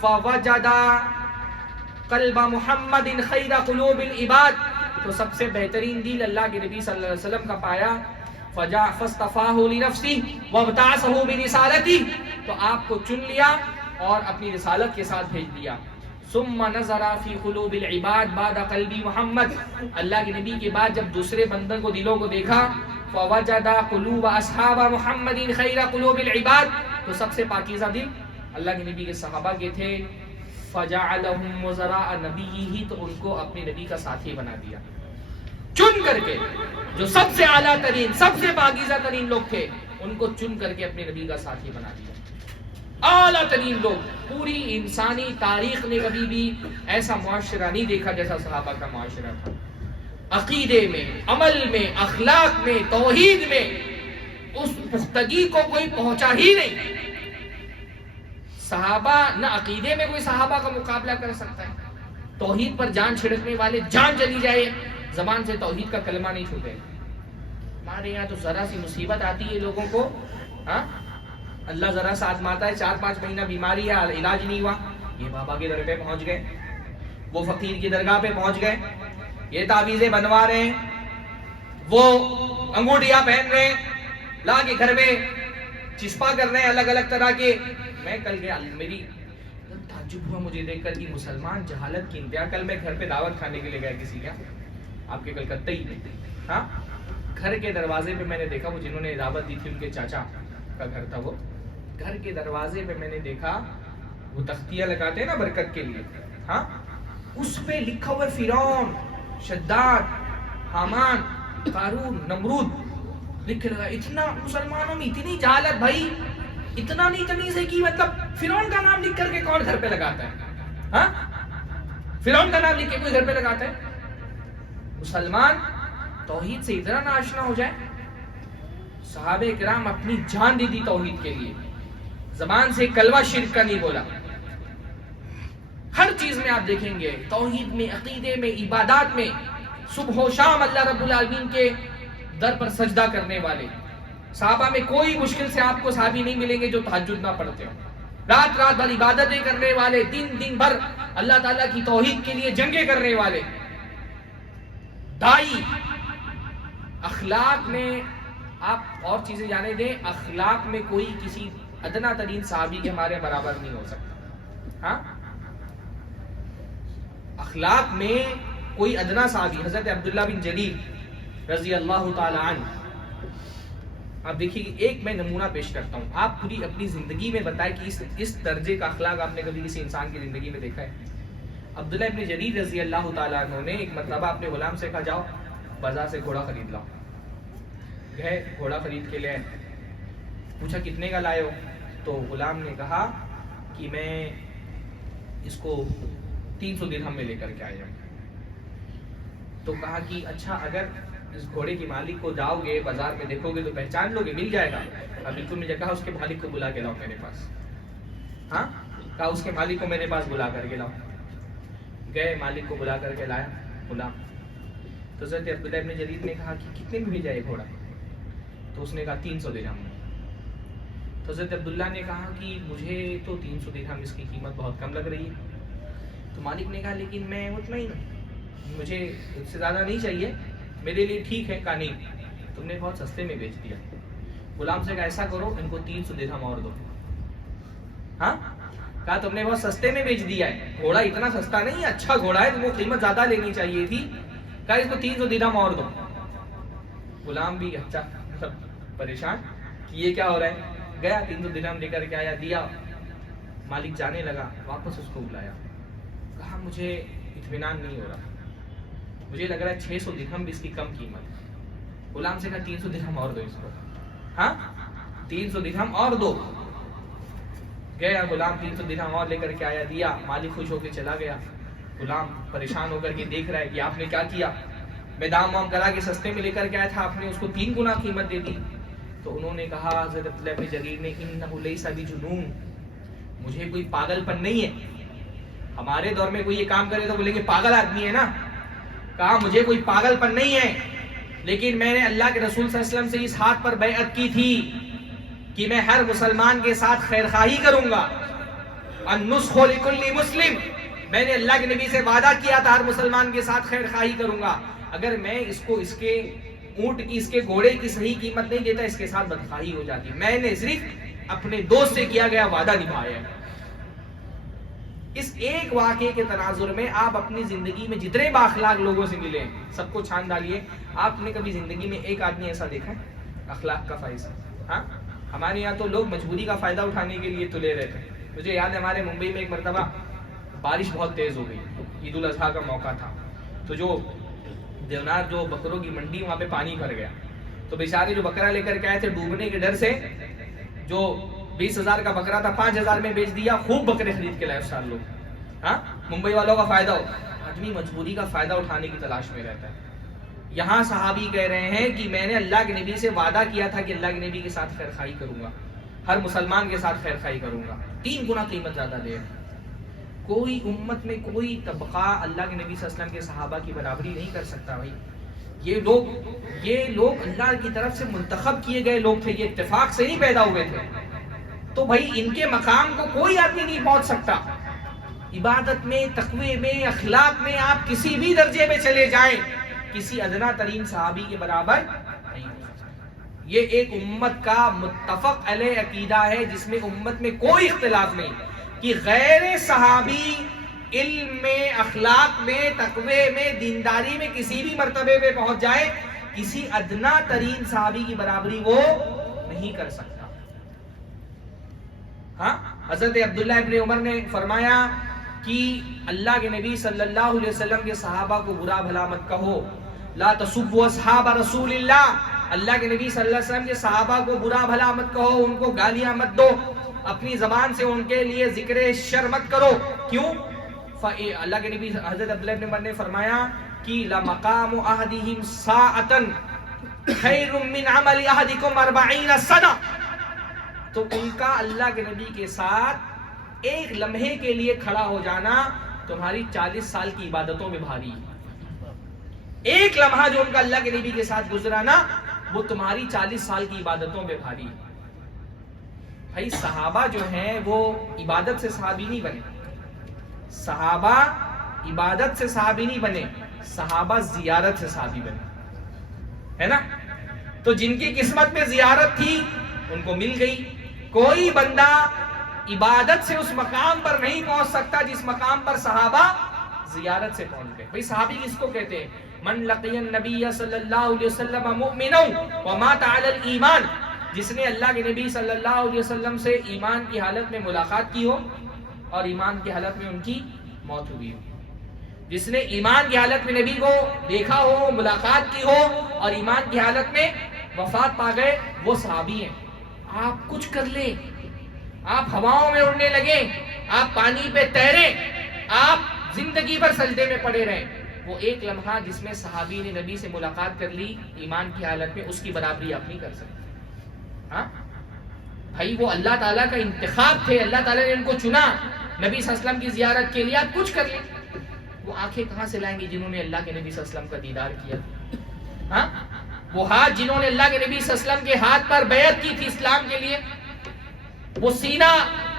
فوجد قلب محمد خیر قلوب العباد, تو سب سے بہترین دل اللہ کے نبی صلی اللہ علیہ وسلم کا پایا. فاصطفاہ لنفسہ وابتعثہ برسالتہ, تو آپ کو چن لیا اور اپنی رسالت کے ساتھ بھیج دیا. ثم نظر فی قلوب العباد بعد قلب محمد, اللہ کے نبی کے بعد جب دوسرے بندوں کو دلوں کو دیکھا فوجد قلوب اصحاب محمد خیر قلوب العباد, تو سب سے پاکیزہ دل اللہ کے نبی کے صحابہ کے تھے. فجعلهم وزراء نبیہ, تو ان کو اپنے نبی کا ساتھی بنا دیا چن کر کے. جو سب سے اعلیٰ ترین سب سے پاکیزہ ترین لوگ تھے ان کو چن کر کے اپنے نبی کا ساتھی بنا دیا. اعلیٰ ترین لوگ. پوری انسانی تاریخ نے کبھی بھی ایسا معاشرہ نہیں دیکھا جیسا صحابہ کا معاشرہ تھا. عقیدے میں، عمل میں، اخلاق میں، توحید میں اس پختگی کو کوئی پہنچا ہی نہیں. صحابہ نہ عقیدے میں کوئی صحابہ کا مقابلہ کر سکتا ہے. توحید پر جان چھڑکنے والے، جان چلی جائے زبان سے توحید کا کلمہ نہیں چھوٹے. ہمارے یہاں تو ذرا سی مصیبت آتی ہے لوگوں کو، ہاں اللہ ذرا سا آزماتا ہے، 4-5 مہینہ بیماری ہے، علاج نہیں ہوا، یہ بابا کے در پہ پہنچ گئے، وہ فقیر کی درگاہ پہ پہنچ گئے، یہ تعویذیں بنوا رہے ہیں، وہ انگوٹھیاں پہن رہے ہیں، لا کے گھر میں چسپا کر رہے ہیں الگ الگ طرح کے. میں کل گیا، میری تعجب ہوا مجھے دیکھ کر کہ مسلمان جہالت کی انتہا. کل میں گھر پہ دعوت کھانے کے لیے گیا کسی کا، آپ کے کلکتہ ہی، ہاں گھر کے دروازے پہ میں نے دیکھا، وہ جنہوں نے دعوت دی تھی ان کے چاچا کا گھر تھا، وہ گھر کے دروازے پہ میں نے دیکھا وہ تختیاں لگاتے ہیں نا برکت کے لیے، ہاں اس پہ لکھا ہوا فرعون، شداد، حامان، قارون، نمرود لکھ رہا ہے. اتنا مسلمانوں میں اتنی جہالت بھائی، اتنا نہیں تمیز ہے کہ مطلب فرعون کا نام لکھ کر کے کون گھر پہ لگاتا ہے؟ ہاں فرعون کا نام لکھ کے کوئی گھر پہ لگاتا ہے؟ مسلمان توحید سے اتنا نہ آشنا ہو جائے. صحابہ کرام اپنی جان دی تھی توحید کے لیے، زبان سے کلمہ شرک کا نہیں بولا. ہر چیز میں آپ دیکھیں گے توحید میں، عقیدے میں، عبادات میں صبح و شام اللہ رب العالمین کے در پر سجدہ کرنے والے. صحابہ میں کوئی مشکل سے آپ کو صحابی نہیں ملیں گے جو تہجد نہ پڑھتے ہو. رات رات بھر عبادتیں کرنے والے، دن دن بھر اللہ تعالیٰ کی توحید کے لیے جنگیں کرنے والے. دائی. اخلاق میں آپ اور چیزیں جانے دیں، اخلاق میں کوئی کسی ادنا ترین صحابی کے ہمارے برابر نہیں ہو سکتا. ہاں اخلاق میں کوئی ادنا صحابی، حضرت عبداللہ بن جریر رضی اللہ تعالی عنہ. آپ دیکھیے کہ ایک میں نمونہ پیش کرتا ہوں، آپ پوری اپنی زندگی میں بتائیں کہ اس درجے کا اخلاق آپ نے کبھی کسی انسان کی زندگی میں دیکھا ہے؟ عبداللہ ابن جریر رضی اللہ تعالیٰ عنہ نے ایک مرتبہ اپنے غلام سے کہا جاؤ بازار سے گھوڑا خرید لاؤ. گئے گھوڑا خرید کے لے، پوچھا کتنے کا لائے ہو؟ تو غلام نے کہا کہ میں اس کو 300 درہم میں لے کر کے آیا. تو کہا کہ اچھا اگر اس گھوڑے کی مالک کو جاؤ گے بازار میں دیکھو گے تو پہچان لو گے، مل جائے گا؟ بالکل مجھے کہا اس کے مالک کو بلا کے لاؤ میرے پاس. ہاں کہا اس کے مالک کو میرے پاس بلا کر کے لاؤ. گئے مالک کو بلا کر کے لایا غلام. تو حضرت عبداللہ ابن جریر نے کہا کہ کتنے میں بھیجا یہ گھوڑا؟ تو اس نے کہا 300 درہم میں. تو حضرت عبداللہ نے کہا کہ مجھے تو 300 درہم اس کی قیمت بہت کم لگ رہی ہے. تو مالک نے کہا لیکن میں مطمئن ہوں، مجھے اس سے زیادہ نہیں چاہیے، میرے لیے ٹھیک ہے. کہا نہیں تم نے بہت سستے میں بیچ دیا. غلام سے کہا ایسا کرو ان کو 300 درہم اور دو. ہاں کہا تم نے بہت سستے میں بیچ دیا ہے، گھوڑا اتنا سستا نہیں ہے، اچھا گھوڑا ہے، تم کو قیمت زیادہ لینی چاہیے تھی. کہا اس کو 300 درہم اور دو. غلام بھی اچھا پریشان کہ یہ کیا ہو رہا ہے. گیا 300 درہم لے کر کے آیا، دیا. مالک جانے لگا، واپس اس کو بلایا. کہا مجھے اطمینان نہیں ہو رہا، مجھے لگ رہا ہے 600 درہم بھی اس کی کم قیمت ہے. غلام سے کہا 300 درہم اور دو اس کو. ہاں 300 درہم اور دو. گیا غلام 300 درہم اور لے کر کے آیا، دیا. مالک خوش ہو کے چلا گیا. غلام پریشان ہو کر کے دیکھ رہا ہے کہ آپ نے کیا کیا، میں دام وام کرا کے سستے میں لے کر کے آیا تھا، آپ نے اس کو 3 گنا قیمت دے دی. تو انہوں نے کہا حضرت عبداللہ بن جریر نے انہ لیس بجنون، مجھے کوئی پاگل پن نہیں ہے. ہمارے دور میں کوئی یہ کام کرے تو بولے کہ پاگل آدمی ہے نا. کہا مجھے کوئی پاگل پن نہیں ہے، لیکن میں نے اللہ کے رسول صلی اللہ علیہ وسلم سے اس ہاتھ پر بیعت کی تھی کہ میں ہر مسلمان کے ساتھ خیر خواہی کروں گا. النصح لکل مسلم، میں نے اللہ کے نبی سے وعدہ کیا تھا ہر مسلمان کے ساتھ خیر خواہی کروں گا. اگر میں اس کو اس کے اونٹ کی، اس کے گھوڑے کی صحیح قیمت نہیں دیتا، اس کے ساتھ بدخواہی ہو جاتی. میں نے صرف اپنے دوست سے کیا گیا وعدہ نبھایا ہے. اس ایک واقعے کے تناظر میں آپ اپنی زندگی میں جتنے بااخلاق لوگوں سے ملے سب کو چھان ڈالیے. آپ نے کبھی زندگی میں ایک آدمی ایسا دیکھا ہے اخلاق کا فائز؟ ہاں ہمارے یہاں تو لوگ مجبوری کا فائدہ اٹھانے کے لیے تلے رہتے ہیں. مجھے یاد ہے ہمارے ممبئی میں ایک مرتبہ بارش بہت تیز ہو گئی، عید الاضحیٰ کا موقع تھا، تو جو دیونار جو بکروں کی منڈی وہاں پہ پانی بھر گیا. تو بیچارے جو بکرا لے کر کے آئے تھے ڈوبنے کے ڈر سے، جو 20,000 کا بکرا تھا 5,000 میں بیچ دیا. خوب بکرے خرید کے لائے 4 لوگ. ہاں ممبئی والوں کا فائدہ ہو. آدمی مجبوری کا فائدہ اٹھانے کی تلاش میں رہتا ہے. یہاں صحابی کہہ رہے ہیں کہ میں نے اللہ کے نبی سے وعدہ کیا تھا کہ اللہ کے نبی کے ساتھ خیر خواہی کروں گا، ہر مسلمان کے ساتھ خیر خواہی کروں گا، 3 گنا قیمت زیادہ دے. کوئی امت میں کوئی طبقہ اللہ کے نبی صلی اللہ علیہ وسلم کے صحابہ کی برابری نہیں کر سکتا. بھائی یہ لوگ اللہ کی طرف سے منتخب کیے گئے لوگ تھے، یہ اتفاق سے نہیں پیدا ہوئے تھے. تو بھائی ان کے مقام کو کوئی آدمی نہیں پہنچ سکتا. عبادت میں، تقوی میں، اخلاق میں آپ کسی بھی درجے میں چلے جائیں، کسی ادنا ترین صحابی کے برابر نہیں ہو سکتا. یہ ایک امت کا متفق علیہ عقیدہ ہے جس میں امت میں کوئی اختلاف نہیں کہ غیر صحابی علم میں، اخلاق میں، تقوی میں، دینداری میں کسی بھی مرتبے پہ پہنچ جائے، کسی ادنا ترین صحابی کی برابری وہ نہیں کر سکتا. ہاں حضرت عبداللہ ابن عمر نے فرمایا کہ اللہ کے نبی صلی اللہ علیہ وسلم کے صحابہ کو برا بھلا مت کہو. لا تسبوا اصحاب رسول اللہ، اللہ کے نبی صلی اللہ علیہ وسلم کے صحابہ کو برا بھلا مت کہو، ان کو گالیاں مت دو، اپنی زبان سے ان کے لیے ذکر شر مت کرو. کیوں؟ اللہ کے نبی حضرت عبداللہ ابن عمر نے فرمایا کہ لَمَقَامُ أَحَدِهِمْ سَاعَةً خَيْرٌ مِّنْ عَمَلِ أَحَدِكُمْ 40 سَنَةً. تو ان کا اللہ کے نبی کے ساتھ ایک لمحے کے لیے کھڑا ہو جانا تمہاری 40 سال کی عبادتوں میں بھاری. ایک لمحہ جو ان کا اللہ کے نبی کے ساتھ گزرانا وہ تمہاری 40 سال کی عبادتوں میں بھاری. بھائی صحابہ جو ہیں وہ عبادت سے صحابی نہیں بنے، صحابہ عبادت سے صحابی نہیں بنے، صحابہ زیارت سے صحابی بنے، ہے نا. تو جن کی قسمت میں زیارت تھی ان کو مل گئی. کوئی بندہ عبادت سے اس مقام پر نہیں پہنچ سکتا جس مقام پر صحابہ زیارت سے پہنچ گئے. بھائی صحابی کس کو کہتے ہیں؟ من لقی النبی صلی اللہ علیہ وسلم مؤمنا ومات علی الایمان، جس نے اللہ کے نبی صلی اللہ علیہ وسلم سے ایمان کی حالت میں ملاقات کی ہو اور ایمان کی حالت میں ان کی موت ہوئی ہو. جس نے ایمان کی حالت میں نبی کو دیکھا ہو، ملاقات کی ہو اور ایمان کی حالت میں وفات پا گئے، وہ صحابی ہیں. آپ کچھ کر لیں، آپ ہواؤں میں اڑنے لگیں، آپ پانی پہ تیریں، آپ زندگی بھر سجدے میں پڑے رہیں، وہ ایک لمحہ جس میں صحابی نے نبی سے ملاقات کر لی ایمان کی حالت میں، اس کی برابری آپ نہیں کر سکتے. ہاں بھائی وہ اللہ تعالیٰ کا انتخاب تھے، اللہ تعالیٰ نے ان کو چنا نبی صلی اللہ علیہ وسلم کی زیارت کے لیے. آپ کچھ کر لیں، وہ آنکھیں کہاں سے لائیں گے جنہوں نے اللہ کے نبی صلی اللہ علیہ وسلم کا دیدار کیا؟ ہاں وہ ہاتھ جنہوں نے اللہ کے نبی صلی اللہ علیہ وسلم کے ہاتھ پر بیعت کی تھی اسلام کے لیے، وہ سینہ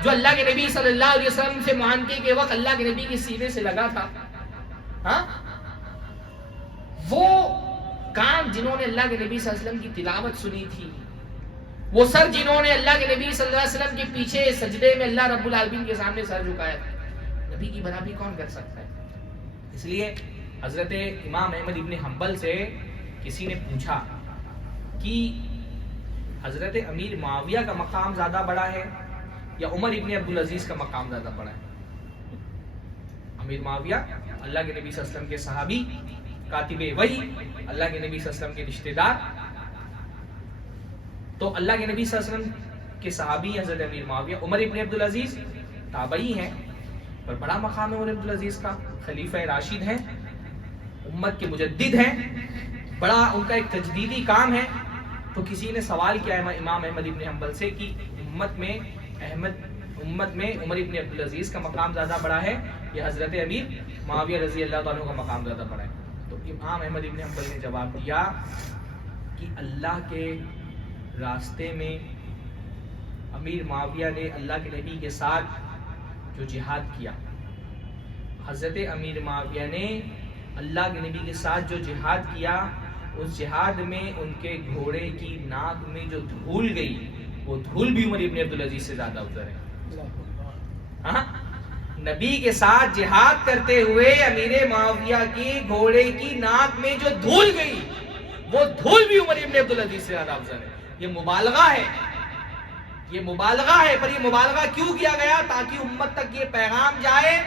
جو اللہ کے نبی صلی اللہ علیہ وسلم سے معانقے کے وقت اللہ کے نبی کے سینے سے لگا تھا، ہاں وہ کان جنہوں نے اللہ کے نبی صلی اللہ علیہ وسلم کی تلاوت سنی تھی، وہ سر جنہوں نے اللہ کے نبی صلی اللہ علیہ وسلم کے پیچھے سجدے میں اللہ رب العالمین کے سامنے سر جھکایا تھا، نبی کی برابری کون کر سکتا ہے؟ اس لیے حضرت امام احمد ابن حنبل سے کسی نے پوچھا کہ حضرت امیر معاویہ کا مقام زیادہ بڑا ہے یا عمر ابن عبدالعزیز کا مقام زیادہ بڑا ہے؟ امیر معاویہ اللہ کے نبی صلی اللہ علیہ وسلم کے صحابی، کاتب وحی، اللہ کے نبی صلی اللہ علیہ وسلم کے رشتہ دار، تو اللہ کے نبی صلی اللہ علیہ وسلم کے صحابی حضرت امیر معاویہ. عمر ابن عبدالعزیز تابعی ہیں پر بڑا مقام ہے عمر ابن عبدالعزیز کا، خلیفہ راشد ہیں، امت کے مجدد ہیں، بڑا ان کا ایک تجدیدی کام ہے. تو کسی نے سوال کیا امام احمد ابن حنبل سے کہ امت میں عمر ابن عبدالعزیز کا مقام زیادہ بڑا ہے یا حضرت امیر معاویہ رضی اللہ تعالیٰ کا مقام زیادہ بڑا ہے؟ تو امام احمد ابن حنبل نے جواب دیا کہ اللہ کے راستے میں امیر معاویہ نے اللہ کے نبی کے ساتھ جو جہاد کیا، حضرت امیر معاویہ نے اللہ کے نبی کے ساتھ جو جہاد کیا، اس جہاد میں ان کے گھوڑے کی ناک میں جو دھول گئی وہ دھول بھی عمر ابن عبدالعزیز سے زیادہ افضل ہے. ہاں نبی کے ساتھ جہاد کرتے ہوئے امیر معاویہ کی گھوڑے کی ناک میں جو دھول گئی وہ دھول بھی عمر ابن عبدالعزیز سے زیادہ افضل ہے. یہ مبالغہ ہے، یہ مبالغہ ہے. پر یہ مبالغہ کیوں کیا گیا؟ تاکہ امت تک یہ پیغام جائے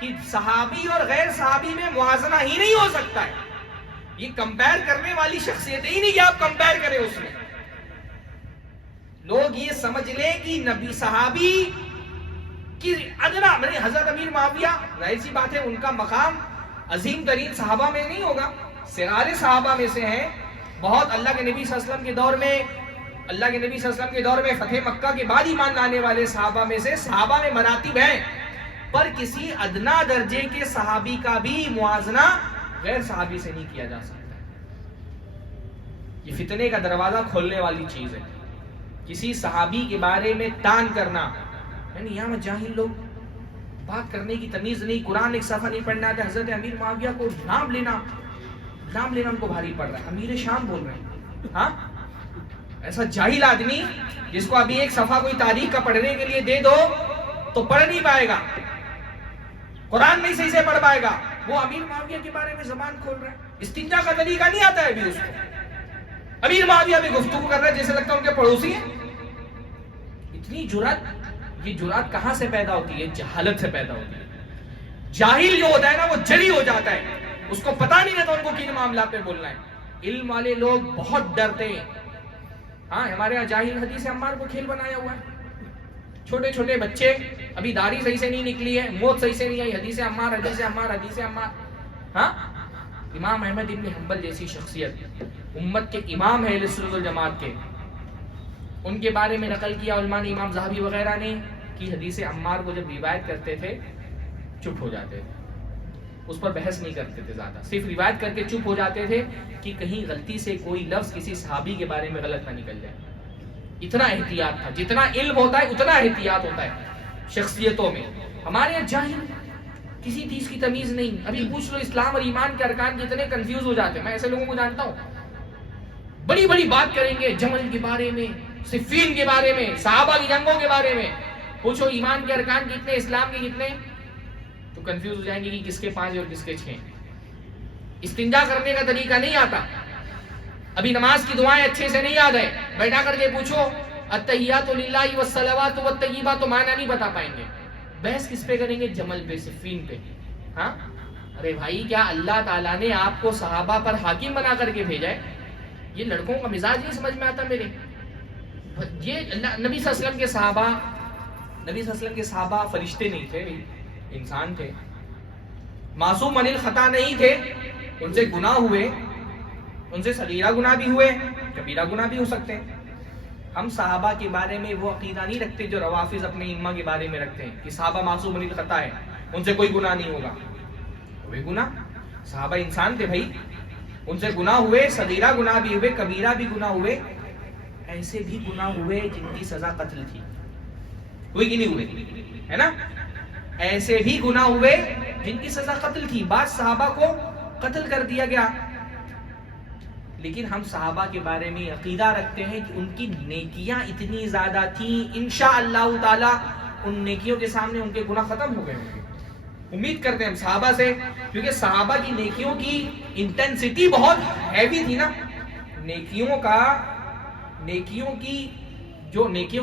کہ صحابی اور غیر صحابی میں موازنہ ہی نہیں ہو سکتا ہے. یہ کمپیر کرنے والی شخصیت ہی نہیں کہ آپ کمپیر کریں اس میں. لوگ یہ سمجھ لیں کہ نبی صحابی کی ادنا حضرت امیر معاویہ ظاہر سی بات ہے ان کا مقام عظیم ترین صحابہ میں نہیں ہوگا، صغار صحابہ میں سے ہیں. بہت اللہ کے نبی صلی اللہ علیہ وسلم کے دور میں فتح مکہ کے بعد ایمان لانے والے صحابہ میں سے صحابہ میں مراتب ہیں، پر کسی ادنا درجے کے صحابی کا بھی موازنہ غیر صحابی سے نہیں کیا جا سکتا. یہ فتنے کا دروازہ کھولنے والی چیز ہے. کسی صحابی کے بارے میں تان کرنا، یعنی یہاں جاہل لوگ بات کرنے کی تمیز نہیں، قرآن ایک صفحہ نہیں پڑھنا آتا، حضرت امیر معاویہ کو نام لینا ان کو بھاری پڑ رہا ہے، امیر شام بول رہے ہیں. ہاں ایسا جاہل آدمی جس کو ابھی ایک صفحہ کوئی تاریخ کا پڑھنے کے لیے دے دو تو پڑھ نہیں پائے گا، قرآن نہیں صحیح سے پڑھ پائے گا، وہ امیر معاویہ کے بارے میں زبان کھول رہا ہے. استنجا کا طریقہ نہیں آتا ہے ابھی اس کو، امیر معاویہ بھی گفتگو کر رہا ہے جیسے لگتا ہے ان کے پڑوسی ہیں. اتنی جرأت، یہ جرأت کہاں سے پیدا ہوتی ہے؟ جہالت سے پیدا ہوتی ہے. جاہل جو ہوتا ہے نا وہ جری ہو جاتا ہے، اس کو پتا نہیں رہتا ان کو کن معاملات پہ بولنا ہے. علم والے لوگ بہت ڈرتے ہیں. ہاں ہمارے یہاں جاہل حدیث عمار کو کھیل بنایا ہوا ہے. چھوٹے چھوٹے بچے، ابھی داڑھی صحیح سے نہیں نکلی ہے، موت صحیح سے نہیں آئی، حدیث عمار. ہاں امام احمد ابن حنبل جیسی شخصیت، امت کے امام ہے اہل سنت والجماعت کے، ان کے بارے میں نقل کیا علماء نے، امام ذہبی وغیرہ نے، کہ حدیث عمار کو جب روایت کرتے تھے چپ ہو جاتے تھے، اس پر بحث نہیں کرتے تھے زیادہ، صرف روایت کر کے چپ ہو جاتے تھے کہ کہیں غلطی سے کوئی لفظ کسی صحابی کے بارے میں غلط نہ نکل جائے. اتنا احتیاط تھا. جتنا علم ہوتا ہے اتنا احتیاط ہوتا ہے شخصیتوں میں. ہمارے یہاں جاہل، کسی چیز کی تمیز نہیں. ابھی پوچھ لو اسلام اور ایمان کے ارکان کتنے کنفیوز ہو جاتے ہیں. میں ایسے لوگوں کو جانتا ہوں، بڑی بڑی بات کریں گے جمل کے بارے میں، صفین کے بارے میں، صحابہ کی جنگوں کے بارے میں. پوچھو ایمان کے ارکان کتنے، اسلام کے کتنے، تو کنفیوز ہو جائیں گے کہ کس کے 5 اور کس کے 6. استنجا کرنے کا طریقہ نہیں آتا، ابھی نماز کی دعائیں اچھے سے نہیں یاد ہے، بیٹھا کر کے پوچھو التحیات للہ والصلوات والطیبات، تو معنی نہیں بتا پائیں گے. بحث کس پہ کریں گے؟ جمل پہ، صفین پہ. ہاں ارے بھائی، کیا اللہ تعالیٰ نے آپ کو صحابہ پر حاکم بنا کر کے بھیجا ہے؟ یہ لڑکوں کا مزاج نہیں سمجھ میں آتا میرے. یہ نبی صلی اللہ علیہ وسلم کے صحابہ فرشتے نہیں تھے، انسان تھے، معصوم من الخطا نہیں تھے. ان سے گناہ ہوئے، ان سے صغیرہ گناہ بھی ہوئے، کبیرہ گناہ بھی ہو سکتے ہیں. ہم صحابہ کے بارے میں وہ عقیدہ نہیں رکھتے جو روافض اپنے ائمہ کے بارے میں رکھتے ہیں کہ صحابہ معصوم من الخطا ہے، ان سے کوئی گناہ نہیں ہوگا. ہوئے گناہ، صحابہ انسان تھے بھائی، ان سے گناہ ہوئے، صغیرہ گناہ بھی ہوئے، کبیرہ بھی گناہ ہوئے. ایسے بھی گناہ ہوئے جن کی سزا قتل تھی، کوئی کی نہیں ہوئے، ہے نا؟ ایسے بھی گناہ ہوئے جن کی سزا قتل تھی. بعض صحابہ کو قتل کر دیا گیا، لیکن ہم صحابہ کے بارے میں عقیدہ رکھتے ہیں کہ ان کی نیکیاں اتنی زیادہ تھیں، انشاءاللہ تعالی ان نیکیوں کے سامنے ان کے گناہ ختم ہو گئے ہوں گے. امید کرتے ہیں ہم صحابہ سے، کیونکہ صحابہ کی نیکیوں کی انٹینسٹی بہت ہیوی تھی نا. نیکیوں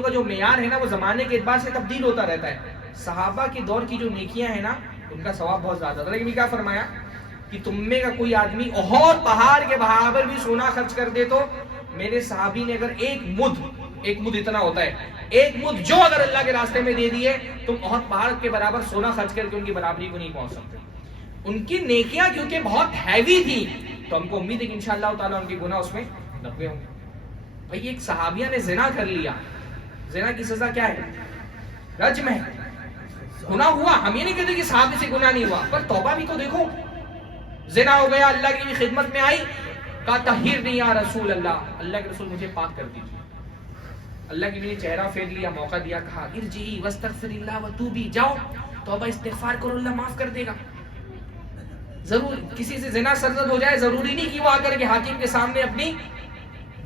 کا جو معیار ہے نا، وہ زمانے کے اعتبار سے تبدیل ہوتا رہتا ہے. صحابہ کے دور کی جو نیکیاں ہیں نا، ان کا ثواب بہت زیادہ تھا. لیکن کیا فرمایا کہ تم میں کا کوئی آدمی احد پہاڑ کے برابر بھی سونا خرچ کر دے تو میرے صحابی نے اگر ایک مد اتنا ہوتا ہے، ایک مد جو اگر اللہ کے راستے میں دے دیے، تم احد پہاڑ کے برابر سونا خرچ کر کے ان کی برابری کو نہیں پہنچ سکتے. ان کی نیکیاں کیونکہ بہت ہیوی تھی، تو ہم کو امید ہے کہ انشاءاللہ تعالیٰ ان کے گناہ اس میں دبے ہوں گے. بھائی ایک صحابیہ نے زنا کر لیا، زنا کی سزا کیا ہے؟ رجم ہے. گناہ ہوا، ہم یہ نہیں کہتے کہ صحابی سے گناہ نہیں ہوا، پر توبہ بھی تو دیکھو. زنا ہو گیا، اللہ کی خدمت میں آئی، کہا طہرنی یا رسول اللہ، اللہ کے رسول مجھے پاک کر دیجیے. اللہ کے بھی نے چہرہ پھیر لیا، موقع دیا، کہا ارجعی واستغفر اللہ وتوبی، جاؤ توبہ استغفار کرو، اللہ معاف کر دے گا. ضرور کسی سے زنا سرزد ہو جائے، ضروری نہیں کہ وہ آ کر کے حاکم کے سامنے اپنی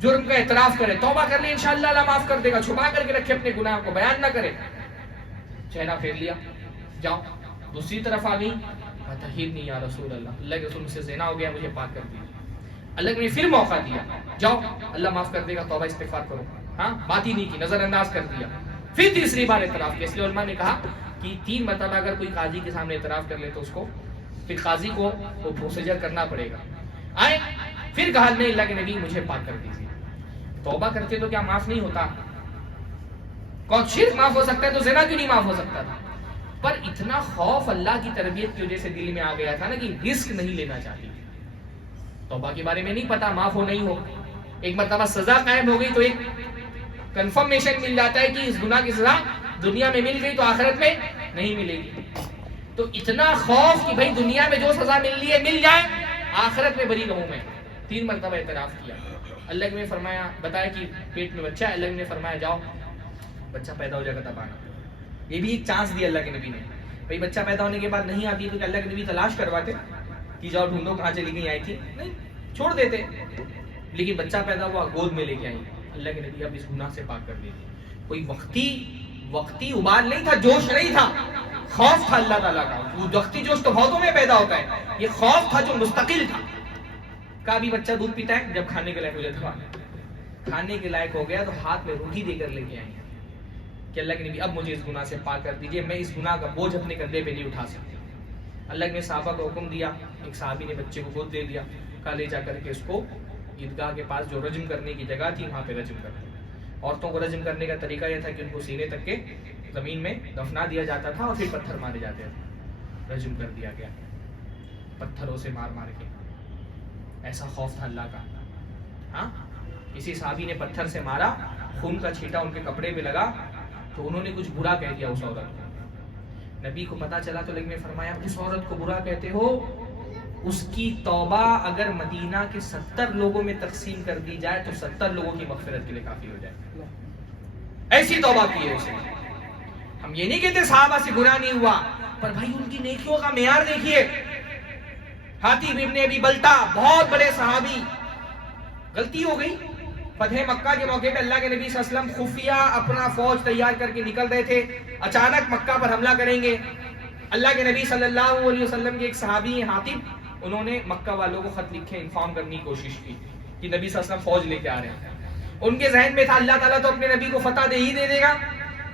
جرم کا اعتراف کرے. توبہ کر لے، انشاءاللہ اللہ معاف کر دے گا. چھپا کر کے رکھے اپنے گناہ کو، بیان نہ کرے. چہرہ پھیر لیا، جاؤ. دوسری طرف آ گئی، طہرنی یا رسول اللہ، اللہ کے رسول مجھ سے زنا ہو گیا، مجھے پاک کر دیجیے. اللہ نے پھر موقع دیا، جاؤ اللہ معاف کر دے گا، توبہ استغفار کرو. ہاں بات ہی نہیں کی، نظر انداز کر دیا. پھر تیسری بار اعتراف کیا. اس لیے علماء نے کہا کہ 3 مرتبہ اگر کوئی قاضی کے سامنے اعتراف کر لے تو اس کو پھر قاضی کو وہ پروسیجر کرنا پڑے گا. آئے پھر کہا نہیں اللہ کے نبی مجھے پاک کر دیجیے. توبہ کرتے تو کیا معاف نہیں ہوتا؟ کون شرک معاف ہو سکتا ہے تو زنا کیوں نہیں معاف ہو سکتا تھا؟ پر اتنا خوف اللہ کی تربیت کی وجہ سے دل میں آ گیا تھا نا کہ رسک نہیں لینا چاہتی. توبہ کے بارے میں نہیں پتا معاف ہو نہیں ہو. ایک مرتبہ سزا قائم ہو گئی تو ایک کنفرمیشن مل جاتا ہے کہ اس گناہ کی سزا دنیا میں مل گئی تو آخرت میں نہیں ملے گی. تو اتنا خوف کہ بھئی دنیا میں جو سزا مل رہی ہے مل جائے, آخرت میں بری رہوں میں. 3 مرتبہ اعتراف کیا. اللہ نے فرمایا بتایا کہ پیٹ میں بچہ ہے. اللہ نے فرمایا جاؤ بچہ پیدا ہو جائے گا تب آنا. یہ بھی ایک چانس دیا اللہ کے نبی نے. بھئی بچہ پیدا ہونے کے بعد نہیں آتی تو کہ اللہ کے نبی تلاش کرواتے کہ جاؤ ڈھونڈو کہاں چلی گئی آئی تھی, نہیں چھوڑ دیتے. لیکن بچہ پیدا ہوا گود میں لے کے آئی. اللہ کے نبی اب اس گناہ سے پاک کر دیتے. کوئی وقتی ابال نہیں تھا, جوش نہیں تھا, خوف تھا اللہ تعالیٰ کا. وہ وقتی جوش تو بہتوں میں پیدا ہوتا ہے, یہ خوف تھا جو مستقل تھا. کا بھی بچہ دودھ پیتا ہے جب کھانے کے لائق ہو جاتا ہے. کھانے کے لائق ہو گیا تو ہاتھ میں روٹی دے کر لے کے آئے کہ اللہ کے نبی اب مجھے اس گناہ سے پاک کر دیجئے, میں اس گناہ کا بوجھ اپنے کندھے پہ نہیں اٹھا سکتی. اللہ نے صحابہ کو حکم دیا. ایک صحابی نے بچے کو گود دے دیا, کہا لے جا کر کے اس کو عیدگاہ کے پاس جو رجم کرنے کی جگہ تھی وہاں پہ رجم کر دیا. عورتوں کو رجم کرنے کا طریقہ یہ تھا کہ ان کو سینے تک کے زمین میں دفنا دیا جاتا تھا اور پھر پتھر مارے جاتے تھے. رجم کر دیا گیا پتھروں سے مار مار کے. ایسا خوف تھا اللہ کا. ہاں کسی صحابی نے پتھر سے مارا, خون کا چھینٹا ان کے کپڑے پہ لگا تو انہوں نے کچھ برا کہہ دیا اس عورت کو. نبی کو پتا چلا تو نے فرمایا اس عورت کو برا کہتے ہو, اس کی توبہ اگر مدینہ کے 70 لوگوں میں تقسیم کر دی جائے تو 70 لوگوں کی مغفرت کے لیے کافی ہو جائے. ایسی توبہ کی ہے اسے. ہم یہ نہیں کہتے صحابہ سے گناہ نہیں ہوا, پر بھائی ان کی نیکیوں کا معیار دیکھیے. حاتب ابن ابی بلتا بہت بڑے صحابی, غلطی ہو گئی. فتح مکہ کے موقع پہ اللہ کے نبی صلی اللہ علیہ وسلم خفیہ اپنا فوج تیار کر کے نکل رہے تھے. اچانک مکہ پر حملہ کریں گے. اللہ کے نبی صلی اللہ علیہ وسلم کے ایک صحابی ہیں حاتب, انہوں نے مکہ والوں کو خط لکھے, انفارم کرنے کی کوشش کی کہ نبی صلی اللہ علیہ وسلم فوج لے کے آ رہے ہیں. ان کے ذہن میں تھا اللہ تعالیٰ تو اپنے نبی کو فتح دے ہی دے گا,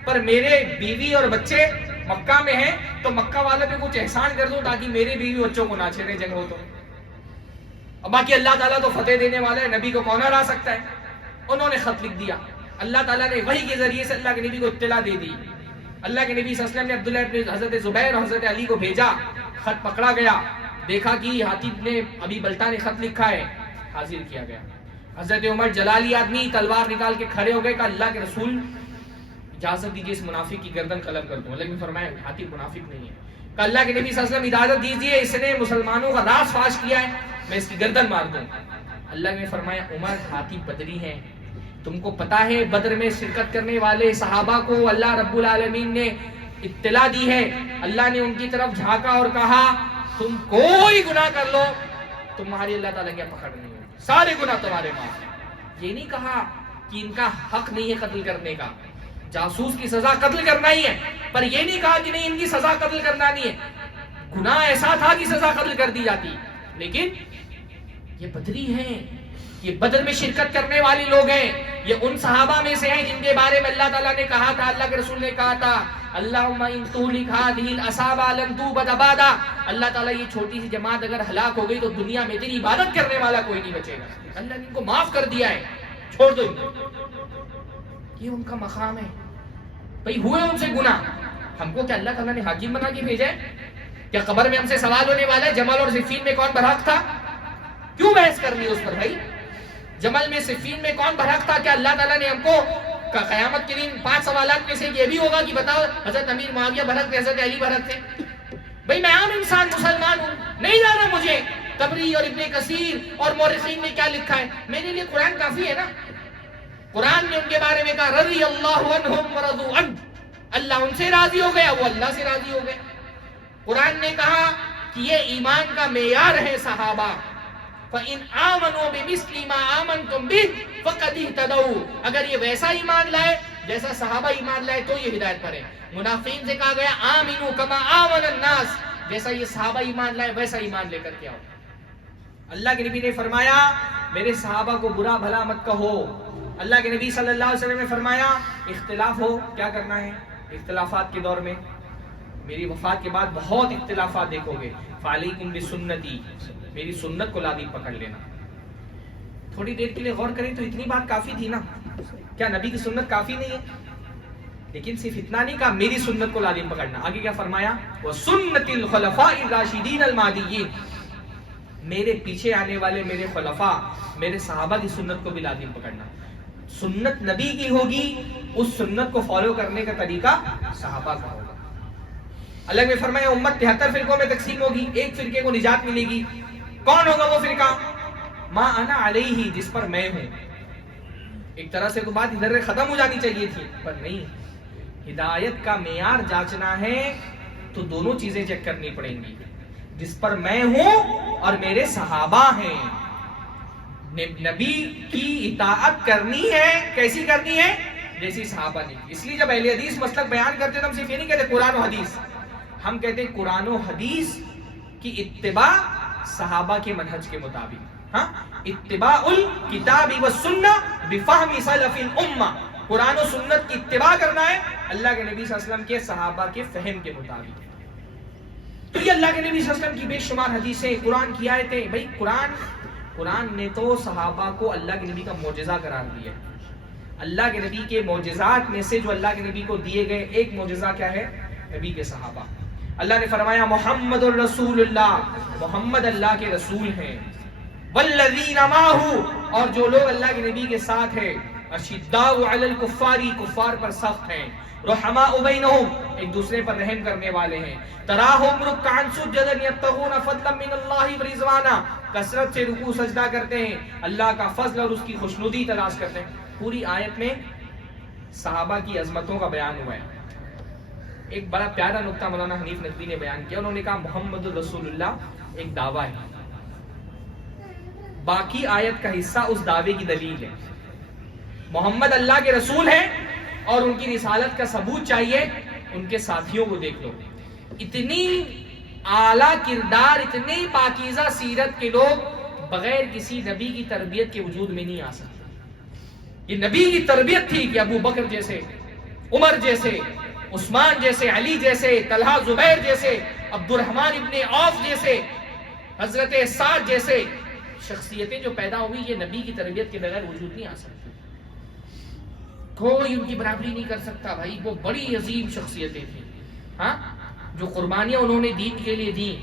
پر میرے بیوی اور بچے مکہ میں ہیں تو مکہ والوں پہ کچھ احسان کر دوں تاکہ میرے بیوی بچوں کو نہ چھیڑے جنگ ہو تو. اب باقی اللہ تعالیٰ تو فتح دینے والا ہے, نبی کو کون ہرا سکتا ہے. انہوں نے خط لکھ دیا. اللہ تعالیٰ نے وحی کے ذریعے سے اللہ کے نبی کو اطلاع دے دی. اللہ کے نبی صلی اللہ علیہ وسلم نے عبداللہ ابن حضرت زبیر اور حضرت علی کو بھیجا. خط پکڑا گیا, دیکھا کہ حاتب نے ابی بلتا نے خط لکھا ہے, حاضر کیا گیا. حضرت عمر جلالی آدمی تلوار نکال کے کھڑے ہو گئے, کہ اللہ کے رسول اجازت دیجیے اس منافق کی گردن قلم کر دوں. اللہ نے فرمایا حاتب منافق نہیں ہے. کہ اللہ کے نبی صلی اللہ علیہ وسلم اجازت دیجیے, اس نے مسلمانوں کا راز فاش کیا ہے, میں اس کی گردن مار دوں. اللہ نے فرمایا عمر حاتب بدری ہیں, تم کو پتا ہے بدر میں شرکت کرنے والے صحابہ کو اللہ رب العالمین نے اطلاع دی ہے. اللہ نے ان کی طرف جھانکا اور کہا تم کوئی گناہ کر لو تمہاری اللہ تعالیٰ کیا پکڑ نہیں ہوگی, سارے گناہ تمہارے معاف ہیں. یہ نہیں کہا کہ ان کا حق نہیں ہے قتل کرنے کا, جاسوس کی سزا قتل کرنا ہی ہے, پر یہ نہیں کہا کہ نہیں ان کی سزا قتل کرنا نہیں ہے. گناہ ایسا تھا کہ سزا قتل کر دی جاتی, لیکن یہ بدری ہیں, یہ بدر میں شرکت کرنے والی لوگ ہیں, یہ ان صحابہ میں سے ہیں جن کے بارے میں اللہ تعالیٰ نے کہا تھا, اللہ کے رسول نے کہا تھا اللہم ان تہلک ہذہ الاصابع لن تعبد بعدا. اللہ تعالیٰ یہ چھوٹی سی جماعت اگر ہلاک ہو گئی تو دنیا میں تیری عبادت کرنے والا کوئی نہیں بچے گا. اللہ نے ان کو معاف کر دیا ہے, چھوڑ دو ان کو. یہ ان کا مقام ہے. بھئی ہوئے ان سے گناہ, ہم کو کیا اللہ تعالیٰ نے حاکم بنا کے بھیجا ہے؟ کیا قبر میں ہم سے سوال ہونے والا ہے جمل اور صفین میں کون برحق تھا؟ کیوں بحث کرنی اس پر بھائی؟ جمل میں صفین میں کون برحق تھا؟ کیا اللہ تعالیٰ نے ہم کو قیامت کے دن 5 سوالات میں سے یہ بھی ہوگا کہ بتاؤ حضرت امیر معاویہ برحق تھے, حضرت علی برحق تھے؟ بھئی میں عام انسان مسلمان ہوں, نہیں جانا مجھے طبری اور ابن کثیر اور مورخین نے کیا لکھا ہے. میرے لیے قرآن کافی ہے نا. قرآن نے ان کے بارے میں کہا رضی اللہ عنہم ورضوا عنہ, اللہ ان سے راضی ہو گیا, وہ اللہ سے راضی ہو گئے. قرآن نے کہا کہ یہ ایمان کا معیار ہے صحابہ. فَإِنْ آمَنُوا بِمِثْلِ مَا آمَنْتُمْ بِهِ فَقَدْ اهْتَدَوْا, اگر یہ ویسا ایمان لائے جیسا صحابہ ایمان لائے تو یہ ہدایت پر ہے. منافقین سے کہا گیا آمنوا کما آمن الناس, جیسا یہ صحابہ ایمان لائے ویسا ایمان لے کر کے آؤ. اللہ کے نبی نے فرمایا میرے صحابہ کو برا بھلا مت کہو. اللہ کے نبی صلی اللہ علیہ وسلم نے فرمایا اختلاف ہو کیا کرنا ہے. اختلافات کے دور میں میری وفات کے بعد بہت اختلافات دیکھو گے. فعلیکم بسنتی, میری سنت کو لازم پکڑ لینا. تھوڑی دیر کے لیے غور کریں تو اتنی بات کافی تھی نا. کیا نبی کی سنت کافی نہیں ہے؟ لیکن صرف اتنا نہیں کہا میری سنت کو لازم پکڑنا. آگے کیا فرمایا؟ وَسُنَّةِ الْخُلَفَاءِ الرَّاشِدِينَ الْمَهْدِيِّينَ، میرے پیچھے آنے والے میرے خلفاء، میرے صحابہ کی سنت کو بھی لازم پکڑنا. سنت نبی کی ہوگی، اس سنت کو فالو کرنے کا طریقہ صحابہ کا ہوگا. اللہ نے فرمایا امت 73 فرقوں میں تقسیم ہوگی، ایک فرقے کو نجات ملے گی. کون ہوگا وہ فرقہ؟ ما انا علیہ، جس پر میں ہوں. ایک طرح سے تو بات ادھر ختم ہو جانی چاہیے تھی، پر نہیں. ہدایت کا معیار جانچنا ہے تو دونوں چیزیں چیک کرنی پڑیں گی، جس پر میں ہوں اور میرے صحابہ ہیں. نبی کی اطاعت کرنی ہے، کیسی کرنی ہے؟ جیسی صحابہ نے. اس لیے جب اہل حدیث مسلک بیان کرتے تو ہم صرف یہ نہیں کہتے قرآن و حدیث، ہم کہتے ہیں قرآن و حدیث کی اتباع صحابہ کے منہج کے مطابق. ہاں، اتباع الکتاب والسنہ بفہم سلف الامہ، قرآن و سنت کی اتباع کرنا ہے اللہ کے نبی صلی اللہ علیہ وسلم کے صحابہ کے فہم کے مطابق. تو یہ اللہ کے نبی صلی اللہ علیہ وسلم کی بے شمار حدیثیں، قرآن کی آیتیں. بھائی قرآن نے تو صحابہ کو اللہ کے نبی کا معجزہ قرار دیا. اللہ کے نبی کے معجزات میں سے جو اللہ کے نبی کو دیے گئے ایک معجزہ کیا ہے؟ نبی کے صحابہ. اللہ نے فرمایا محمد الرسول اللہ، محمد اللہ کے رسول ہیں. والذین معہ، اور جو لوگ اللہ کے نبی کے ساتھ ہیں. اشداء علی الکفار، کفار پر سخت ہیں. رحماء بینہم، ایک دوسرے پر رحم کرنے والے ہیں. تراہم رکعا سجدا یبتغون فضلا من اللہ ورضوانا، کثرت سے رکوع سجدہ کرتے ہیں، اللہ کا فضل اور اس کی خوشنودی تلاش کرتے ہیں. پوری آیت میں صحابہ کی عظمتوں کا بیان ہوا ہے. ایک بڑا پیارا نقطہ مولانا حنیف ندوی نے بیان کیا. انہوں نے کہا محمد الرسول اللہ ایک دعویٰ ہے، باقی آیت کا حصہ اس دعوے کی دلیل ہے. محمد اللہ کے رسول ہیں اور ان کی رسالت کا ثبوت چاہیے، ان کے ساتھیوں کو دیکھ لو. اتنی اعلیٰ کردار، اتنی پاکیزہ سیرت کے لوگ بغیر کسی نبی کی تربیت کے وجود میں نہیں آ سکتے. یہ نبی کی تربیت تھی کہ ابو بکر جیسے، عمر جیسے، عثمان جیسے، علی جیسے، طلحہ زبیر جیسے، عبد الرحمن ابن عوف جیسے، حضرت سعد جیسے شخصیتیں جو پیدا ہوئی، یہ نبی کی تربیت کے بغیر وجود نہیں آ سکتی. کوئی ان کی برابری نہیں کر سکتا. بھائی وہ بڑی عظیم شخصیتیں تھیں، ہاں، جو قربانیاں انہوں نے دین کے لیے دیں.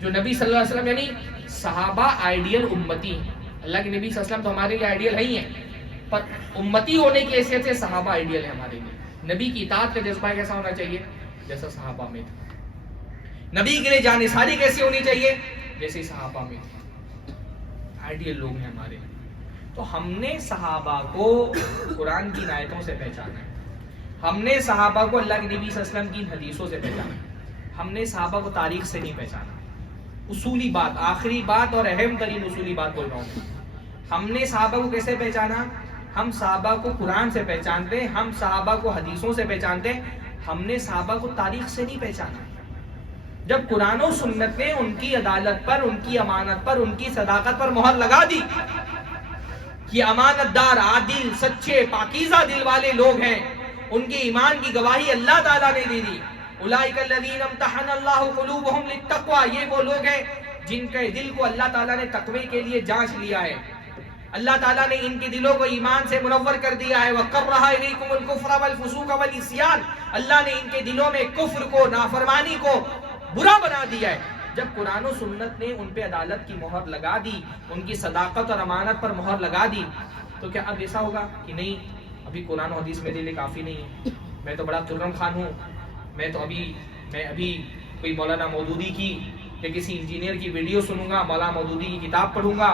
جو نبی صلی اللہ علیہ وسلم، یعنی صحابہ آئیڈیل امتی. اللہ کے نبی صلی اللہ علیہ وسلم تو ہمارے لیے آئیڈیل ہی ہیں، پر امتی ہونے کی حیثیت سے صحابہ آئیڈیل ہیں ہمارے لیے. نبی کی اطاعت کا جذبہ کیسا ہونا چاہیے؟ جیسا صحابہ میں تھا. نبی کے لیے جانثاری کیسی ہونی چاہیے؟ جیسے صحابہ میں تھی. آئیڈیل لوگ ہیں ہمارے. تو ہم نے صحابہ کو قرآن کی آیتوں سے پہچانا ہے، ہم نے صحابہ کو اللہ کے نبی صلی اللہ علیہ وسلم کی حدیثوں سے پہچانا ہے. ہم نے صحابہ کو تاریخ سے نہیں پہچانا. اصولی بات، آخری بات اور اہم ترین اصولی بات بول رہا ہوں. ہم نے صحابہ کو کیسے پہچانا؟ ہم صحابہ کو قرآن سے پہچانتے ہیں، ہم صحابہ کو حدیثوں سے پہچانتے ہیں. ہم نے صحابہ کو تاریخ سے نہیں پہچانا. جب قرآن و سنت نے ان کی عدالت پر، ان کی امانت پر، ان کی صداقت پر مہر لگا دی کہ امانت دار، عادل، سچے، پاکیزہ دل والے لوگ ہیں، ان کے ایمان کی گواہی اللہ تعالیٰ نے دے دی. اولئک الذین امتحن اللہ قلوبہم للتقوی، یہ وہ لوگ ہیں جن کے دل کو اللہ تعالیٰ نے تقوی کے لیے جانچ لیا ہے. اللہ تعالیٰ نے ان کے دلوں کو ایمان سے منور کر دیا ہے. وَقَرَّهَ إِلَيْكُمُ الْكُفْرَ وَالْفُسُوقَ وَالْعِصْيَانَ، اللہ نے ان کے دلوں میں کفر کو، نافرمانی کو برا بنا دیا ہے. جب قرآن و سنت نے ان پہ عدالت کی مہر لگا دی، ان کی صداقت اور امانت پر مہر لگا دی، تو کیا اب ایسا ہوگا کہ نہیں ابھی قرآن و حدیث میرے لیے کافی نہیں ہے، میں تو بڑا ترم خان ہوں، میں ابھی کوئی مولانا مودودی کی یا کسی انجینئر کی ویڈیو سنوں گا، مولانا مودودی کی کتاب پڑھوں گا،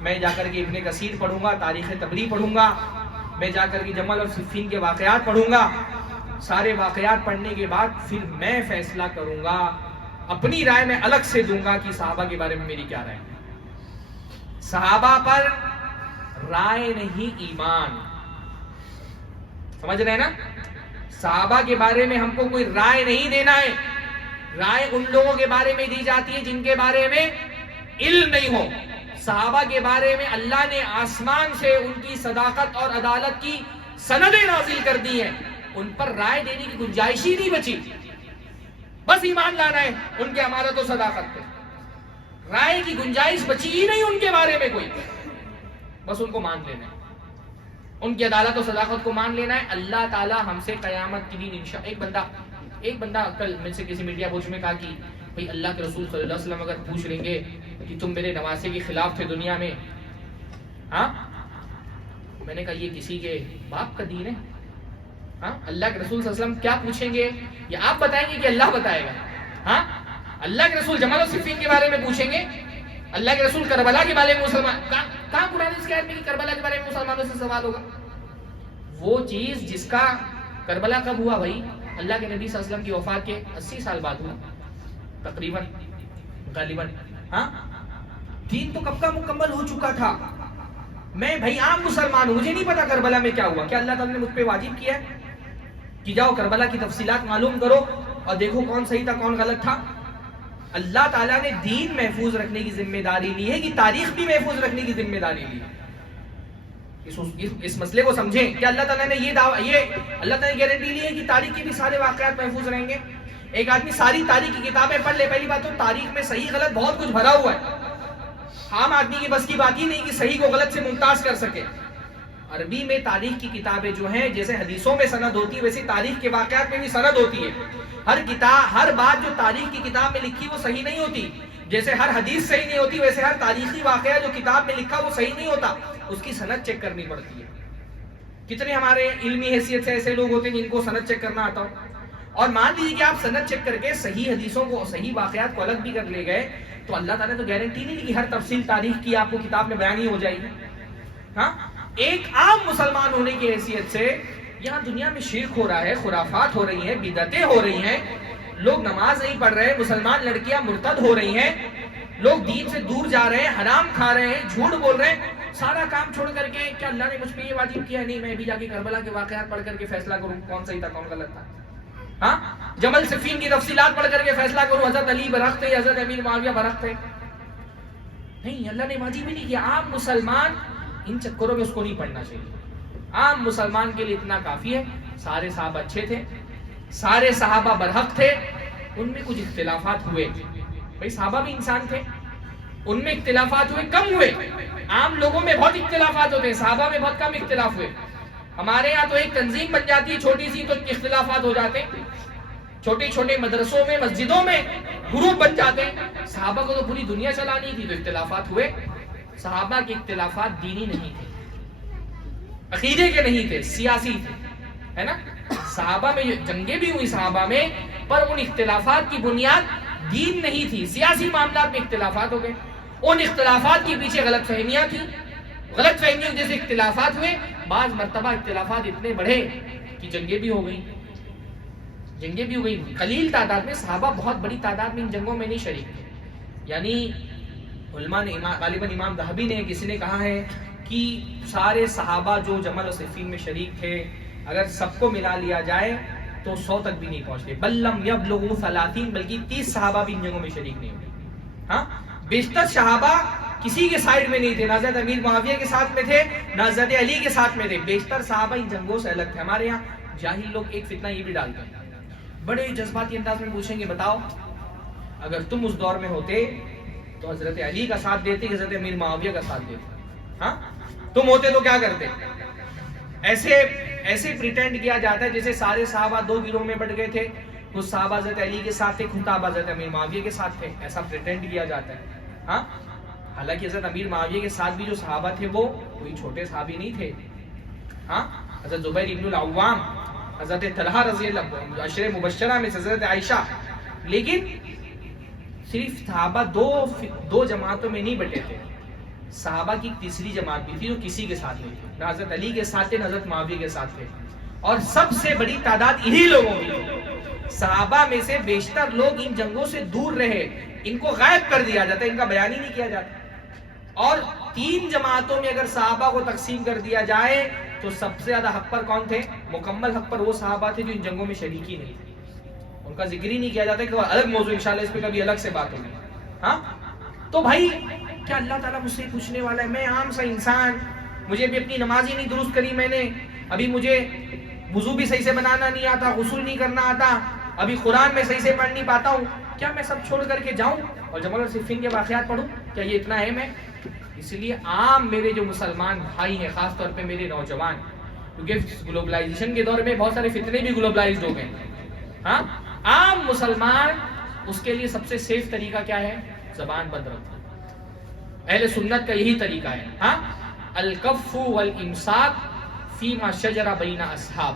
میں جا کر کے ابن کثیر پڑھوں گا، تاریخ تبری پڑھوں گا، میں جا کر کے جمل اور صفین کے واقعات پڑھوں گا. سارے واقعات پڑھنے کے بعد پھر میں فیصلہ کروں گا، اپنی رائے میں الگ سے دوں گا کہ صحابہ کے بارے میں میری کیا رائے. صحابہ پر رائے نہیں، ایمان. سمجھ رہے ہیں نا؟ صحابہ کے بارے میں ہم کو کوئی رائے نہیں دینا ہے. رائے ان لوگوں کے بارے میں دی جاتی ہے جن کے بارے میں علم نہیں ہو. صحابہ کے بارے میں اللہ نے آسمان سے ان کی صداقت اور عدالت کی سندیں نازل کر دی ہیں، ان پر رائے دینے کی گنجائش ہی نہیں بچی. بس ایمان لانا ہے ان کے امانت و صداقت پہ. رائے کی گنجائش بچی ہی نہیں ان کے بارے میں کوئی، بس ان کو مان لینا ہے، ان کی عدالت و صداقت کو مان لینا ہے۔ اللہ تعالی ہم سے قیامت کے دن انشاءاللہ ایک بندہ کل مجھ سے کسی میڈیا پوچھ میں کہا کہ بھئی اللہ کے رسول صلی اللہ علیہ وسلم اگر پوچھ لیں گے کہ تم میرے نواسے کے خلاف تھے دنیا میں، ہاں، میں نے کہا یہ کسی کے باپ کا دین ہے؟ ہاں، اللہ کے رسول صلی اللہ علیہ وسلم کیا پوچھیں گے؟ یہ آپ بتائیں گے کہ اللہ بتائے گا؟ ہاں، اللہ کے رسول جمل و صفین کے بارے میں پوچھیں گے؟ اللہ کے رسول کربلا کے بارے میں مسلمان کہاں قرآن اس کے آیت میں کہ کربلا کے بارے میں مسلمانوں سے سوال ہوگا؟ وہ چیز جس کا کربلا کب ہوا بھائی؟ اللہ کے نبی صلی اللہ علیہ وسلم کی وفات کے 80 سال بعد ہوا تقریباً، غالباً۔ ہاں، دین تو کب کا مکمل ہو چکا تھا۔ میں بھائی عام مسلمان ہوں، مجھے نہیں پتا کربلا میں کیا ہوا۔ کیا اللہ تعالیٰ نے مجھ پہ واجب کیا ہے کہ جاؤ کربلا کی تفصیلات معلوم کرو اور دیکھو کون صحیح تھا کون غلط تھا؟ اللہ تعالیٰ نے دین محفوظ رکھنے کی ذمہ داری لی ہے کہ تاریخ بھی محفوظ رکھنے کی ذمہ داری لی ہے۔ اس مسئلے کو سمجھیں کہ اللہ تعالیٰ نے یہ اللہ تعالیٰ نے گارنٹی لی ہے کہ تاریخ کے بھی سارے واقعات محفوظ رہیں گے۔ ایک آدمی ساری تاریخ کی کتابیں پڑھ لے، پہلی بات تو تاریخ میں صحیح غلط بہت کچھ بھرا ہوا ہے، عام آدمی کی بس کی بات ہی نہیں کہ صحیح کو غلط سے ممتاز کر سکے۔ عربی میں تاریخ کی کتابیں جو ہیں جیسے حدیثوں میں سند ہوتی ہے ویسے تاریخ کے واقعات میں بھی سند ہوتی ہے۔ ہر بات جو تاریخ کی کتاب میں لکھی وہ صحیح نہیں ہوتی، جیسے ہر حدیث صحیح نہیں ہوتی ویسے ہر تاریخی واقعہ جو کتاب میں لکھا وہ صحیح نہیں ہوتا، اس کی سند چیک کرنی پڑتی ہے۔ کتنے ہمارے علمی حیثیت سے ایسے لوگ ہوتے ہیں جن کو سند چیک کرنا آتا ہو، اور مان لیجیے کہ آپ سند چیک کر کے صحیح حدیثوں کو صحیح واقعات کو الگ بھی کر لے گئے تو اللہ تعالیٰ نے تو گارنٹی نہیں دی کہ ہر تفصیل تاریخ کی آپ کو کتاب میں بیان ہی ہو جائے گی۔ ہاں، ایک عام مسلمان ہونے کی حیثیت سے یہاں دنیا میں شرک ہو رہا ہے، خرافات ہو رہی ہیں، بدعتیں ہو رہی ہیں، لوگ نماز نہیں پڑھ رہے، مسلمان لڑکیاں مرتد ہو رہی ہیں، لوگ دین سے دور جا رہے ہیں، حرام کھا رہے ہیں، جھوٹ بول رہے ہیں، سارا کام چھوڑ کر کے کیا اللہ نے مجھ پہ یہ واجب کیا؟ نہیں، میں بھی جا کے کربلا کے واقعات پڑھ کر کے فیصلہ کروں کون صحیح تھا کون غلط تھا؟ ہاں، جمل صفین کی تفصیلات پڑھ کر کے فیصلہ کروں حضرت علی برحق تھے حضرت امیر معاویہ برحق تھے؟ نہیں، اللہ نے واجب ہی نہیں کیا۔ عام مسلمان ان چکروں میں اس کو نہیں پڑھنا چاہیے۔ عام مسلمان کے لیے اتنا کافی ہے، سارے صحابہ اچھے تھے، سارے صحابہ برحق تھے، ان میں کچھ اختلافات ہوئے، بھائی صحابہ بھی انسان تھے، ان میں اختلافات ہوئے، کم ہوئے۔ عام لوگوں میں بہت اختلافات ہوتے ہیں، صحابہ میں بہت کم اختلاف ہوئے۔ ہمارے یہاں تو ایک تنظیم بن جاتی ہے چھوٹی سی تو اختلافات ہو جاتے ہیں، چھوٹے چھوٹے مدرسوں میں مسجدوں میں گروپ بن جاتے ہیں۔ صحابہ کو تو پوری دنیا چلانی تھی تو اختلافات ہوئے۔ صحابہ کے اختلافات دینی نہیں تھے، عقیدے کے نہیں تھے، سیاسی تھے، ہے نا۔ صحابہ میں جنگیں بھی ہوئی صحابہ میں، پر ان اختلافات کی بنیاد دین نہیں تھی، سیاسی معاملات میں اختلافات ہو گئے۔ ان اختلافات کے پیچھے غلط فہمیاں تھیں، غلط فہمیوں کی جیسے اختلافات ہوئے، بعض مرتبہ اختلافات اتنے بڑھے کہ جنگیں بھی ہو گئی، قلیل تعداد میں۔ صحابہ بہت بڑی تعداد میں ان جنگوں میں نہیں شریک تھے، یعنی علماء نے غالباً امام ذہبی نے کسی نے کہا ہے کہ سارے صحابہ جو جمل و صفین میں شریک تھے اگر سب کو ملا لیا جائے تو 100 تک بھی نہیں پہنچتے، بل لم یبلغوا 30، بلکہ 30 صحابہ بھی ان جنگوں میں شریک نہیں ہوئے۔ ہاں، بیشتر صحابہ کسی کے سائیڈ میں نہیں تھے، نہ حضرت امیر معاویہ کے ساتھ میں تھے نہ حضرت علی کے ساتھ میں تھے، بیشتر صحابہ ان جنگوں سے الگ تھے۔ ہمارے یہاں جاہل لوگ ایک فتنہ یہ بھی ڈالتے ہیں، بڑے جذباتی انداز میں پوچھیں گے بتاؤ اگر تم اس دور میں ہوتے تو حضرت علی کا ساتھ دیتے کہ حضرت امیر معاویہ کا ساتھ دیتے؟ ہاں، تم ہوتے تو کیا کرتے؟ ایسے پریٹینڈ کیا جاتا ہے جیسے سارے صحابہ 2 گروہ میں بٹ گئے تھے، کچھ صحابہ حضرت علی کے ساتھ تھے، کچھ صحابہ حضرت امیر معاویہ کے ساتھ تھے، ایسا پریٹینڈ کیا جاتا ہے۔ ہاں، حالانکہ حضرت امیر معاویہ کے ساتھ بھی جو صحابہ تھے وہ کوئی چھوٹے صحابی نہیں تھے۔ ہاں، حضرت زبیر ابن العوام، حضرت طلحہ رضی اللہ عنہ، عشرہ مبشرہ میں حضرت عائشہ، لیکن صرف صحابہ دو جماعتوں میں نہیں بٹے تھے، صحابہ کی تیسری جماعت بھی تھی جو کسی کے ساتھ نہیں تھی، نہ حضرت علی کے ساتھ تھے نہ حضرت معاویہ کے ساتھ تھے، اور سب سے بڑی تعداد انہی لوگوں کی تھی۔ صحابہ میں سے بیشتر لوگ ان جنگوں سے دور رہے، ان کو غائب کر دیا جاتا، ان کا بیان ہی نہیں کیا جاتا۔ اور 3 جماعتوں میں اگر صحابہ کو تقسیم کر دیا جائے تو سب سے زیادہ حق پر کون تھے؟ مکمل حق پر وہ صحابہ تھے جو ان جنگوں میں شریک ہی نہیں تھے، ان کا ذکر ہی نہیں کیا جاتا، کہ وہ الگ موضوع، انشاءاللہ اس پہ کبھی الگ سے بات ہوگی۔ ہاں، تو بھائی کیا اللہ تعالیٰ مجھ سے پوچھنے والا ہے؟ میں عام سا انسان، مجھے بھی اپنی نماز ہی نہیں درست کری میں نے، ابھی مجھے وضو بھی صحیح سے بنانا نہیں آتا، غسل نہیں کرنا آتا، ابھی قرآن میں صحیح سے پڑھ نہیں پاتا ہوں، کیا میں سب چھوڑ کر کے جاؤں اور جمل اور صفین کے واقعات پڑھوں؟ کیا یہ اتنا اہم ہے؟ اس لیے عام میرے جو مسلمان بھائی ہیں، خاص طور پہ میرے نوجوان، کیونکہ گلوبلائزیشن کے دور میں بہت سارے فتنے بھی گلوبلائزڈ ہو گئے، ہاں، عام مسلمان اس کے لیے سب سے سیف طریقہ کیا ہے؟ زبان بند رکھنا۔ اہل سنت کا یہی طریقہ ہے، ہاں، الکف والامساک فیما شجر بین اصحاب،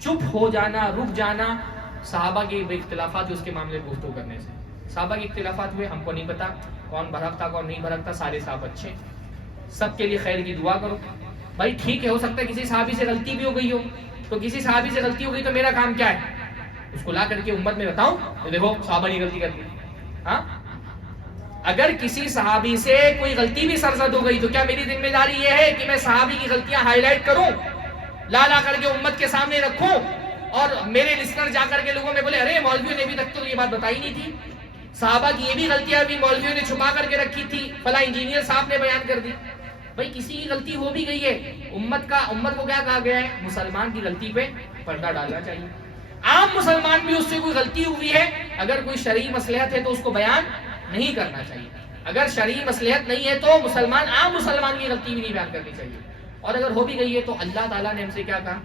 چپ ہو جانا، رک جانا صحابہ کے اختلافات ہوئے اس کے معاملے میں گفتگو کرنے سے۔ صحابہ کے اختلافات ہوئے، ہم کو نہیں پتا کون برحق تھا کون نہیں برحق تھا، سارے صحابہ اچھے، سب کے لیے خیر کی دعا کرو۔ بھائی ٹھیک ہے، ہو سکتا ہے کسی صحابی سے غلطی بھی ہو گئی ہو، تو کسی صحابی سے غلطی ہو گئی تو میرا کام کیا ہے؟ اس کو لا کر کے امت میں بتاؤں تو دیکھو صحابہ نے غلطی کر دی، ہاں۔ اگر کسی صحابی سے کوئی غلطی بھی سرزد ہو گئی تو کیا میری ذمہ داری یہ ہے کہ میں صحابی کی غلطیاں ہائی لائٹ کروں، لا کر کے امت کے سامنے رکھوں، اور میرے لسنر جا کر کے لوگوں میں بولے ارے مولویوں نے ابھی تک تو یہ بات بتائی نہیں تھی، صحابہ کی یہ بھی غلطیاں بھی مولویوں نے چھپا کر کے رکھی تھی، فلاں انجینئر صاحب نے بیان کر دی۔ بھائی کسی کی غلطی ہو بھی گئی ہے، امت کو کیا کہا گیا ہے؟ مسلمان کی غلطی پہ پردہ ڈالنا چاہیے۔ عام مسلمان بھی اس سے کوئی غلطی ہوئی ہے، اگر کوئی شرعی مصلحت ہے تو اس کو بیان نہیں کرنا چاہیے۔ اگر شرعی مصلحت نہیں ہے تو عام مسلمان کی غلطی بھی نہیں بیان کرنی چاہیے، اور اگر ہو بھی گئی ہے تو اللہ تعالیٰ نے ہم سے کیا کہا؟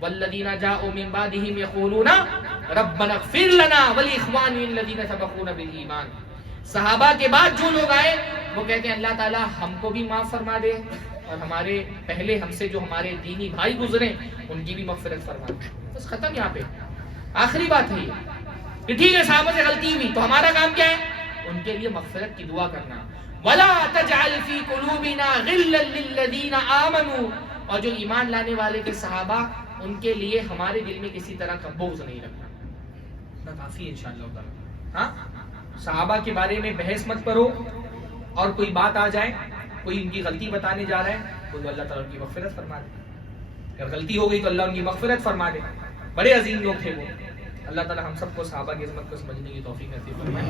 والذین جاءوا من بعدهم یقولون ربنا اغفر لنا ولاخواننا الذین سبقونا بالایمان، صحابہ کے بعد جو لوگ آئے وہ کہتے ہیں اللہ تعالیٰ ہم کو بھی معاف فرما دے، اور ہمارے پہلے ہم سے جو ہمارے دینی بھائی گزرے ان کی بھی مغفرت فرما دے۔ بس ختم یہاں پہ، آخری بات ہے یہ کہ ٹھیک ہے صحابہ سے غلطی ہوئی تو ہمارا کام کیا ہے؟ ان کے لیے مغفرت کی دعا کرنا۔ وَلَا تَجْعَلْ فِي قُلُوبِنَا غِلًّا لِّلَّذِينَ آمَنُوا، اور جو ایمان لانے والے تھے صحابہ، ان کے لیے ہمارے دل میں کسی طرح کا بغض نہیں رکھنا۔ اتنا کافی ہے انشاءاللہ تعالیٰ، ہاں۔ صحابہ کے بارے میں بحث مت کرو، اور کوئی بات آ جائے، کوئی ان کی غلطی بتانے جا رہا ہے تو اللہ تعالیٰ ان کی مغفرت فرما دے، اگر غلطی ہو گئی تو اللہ ان کی مغفرت فرما دے۔ بڑے عظیم لوگ تھے وہ، اللہ تعالیٰ ہم سب کو صحابہ کی عظمت کو سمجھنے کی توفیق نصیب فرمائے۔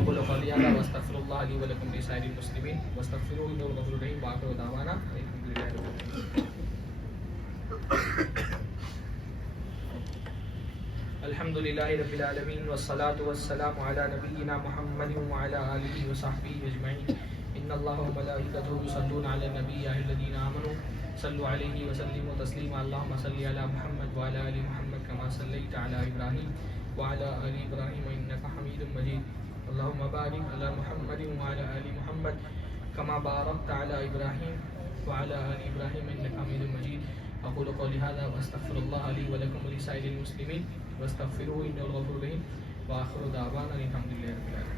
اقول قولی ھذا واستغفر اللہ لی ولکم ولسائر المسلمین واستغفروہ انہ هو الغفور الرحیم، وآخر دعوانا الحمد للہ رب العالمین۔ الحمد للہ رب العالمین والصلاة والسلام علی نبینا محمد وعلی آلہ وصحبہ اجمعین۔ ان اللہ وملائکتہ یصلون علی النبی یا ایھا الذین آمنوا صلوا علیہ وسلموا تسلیما۔ اللہم صل علی محمد وعلی آل محمد کما صلیت علی ابراہیم وعلی آل ابراہیم انک حمید مجید۔ اللہم بارک علی محمد وعلی آل محمد کما بارکت علی ابراہیم وعلی آل ابراہیم انک حمید مجید۔ اقول قولی ھذا واستغفر اللہ لی ولکم ولسائر المسلمین واستغفروہ انہ هو الغفور الرحیم، وآخر دعوانا الحمد للہ رب العالمین۔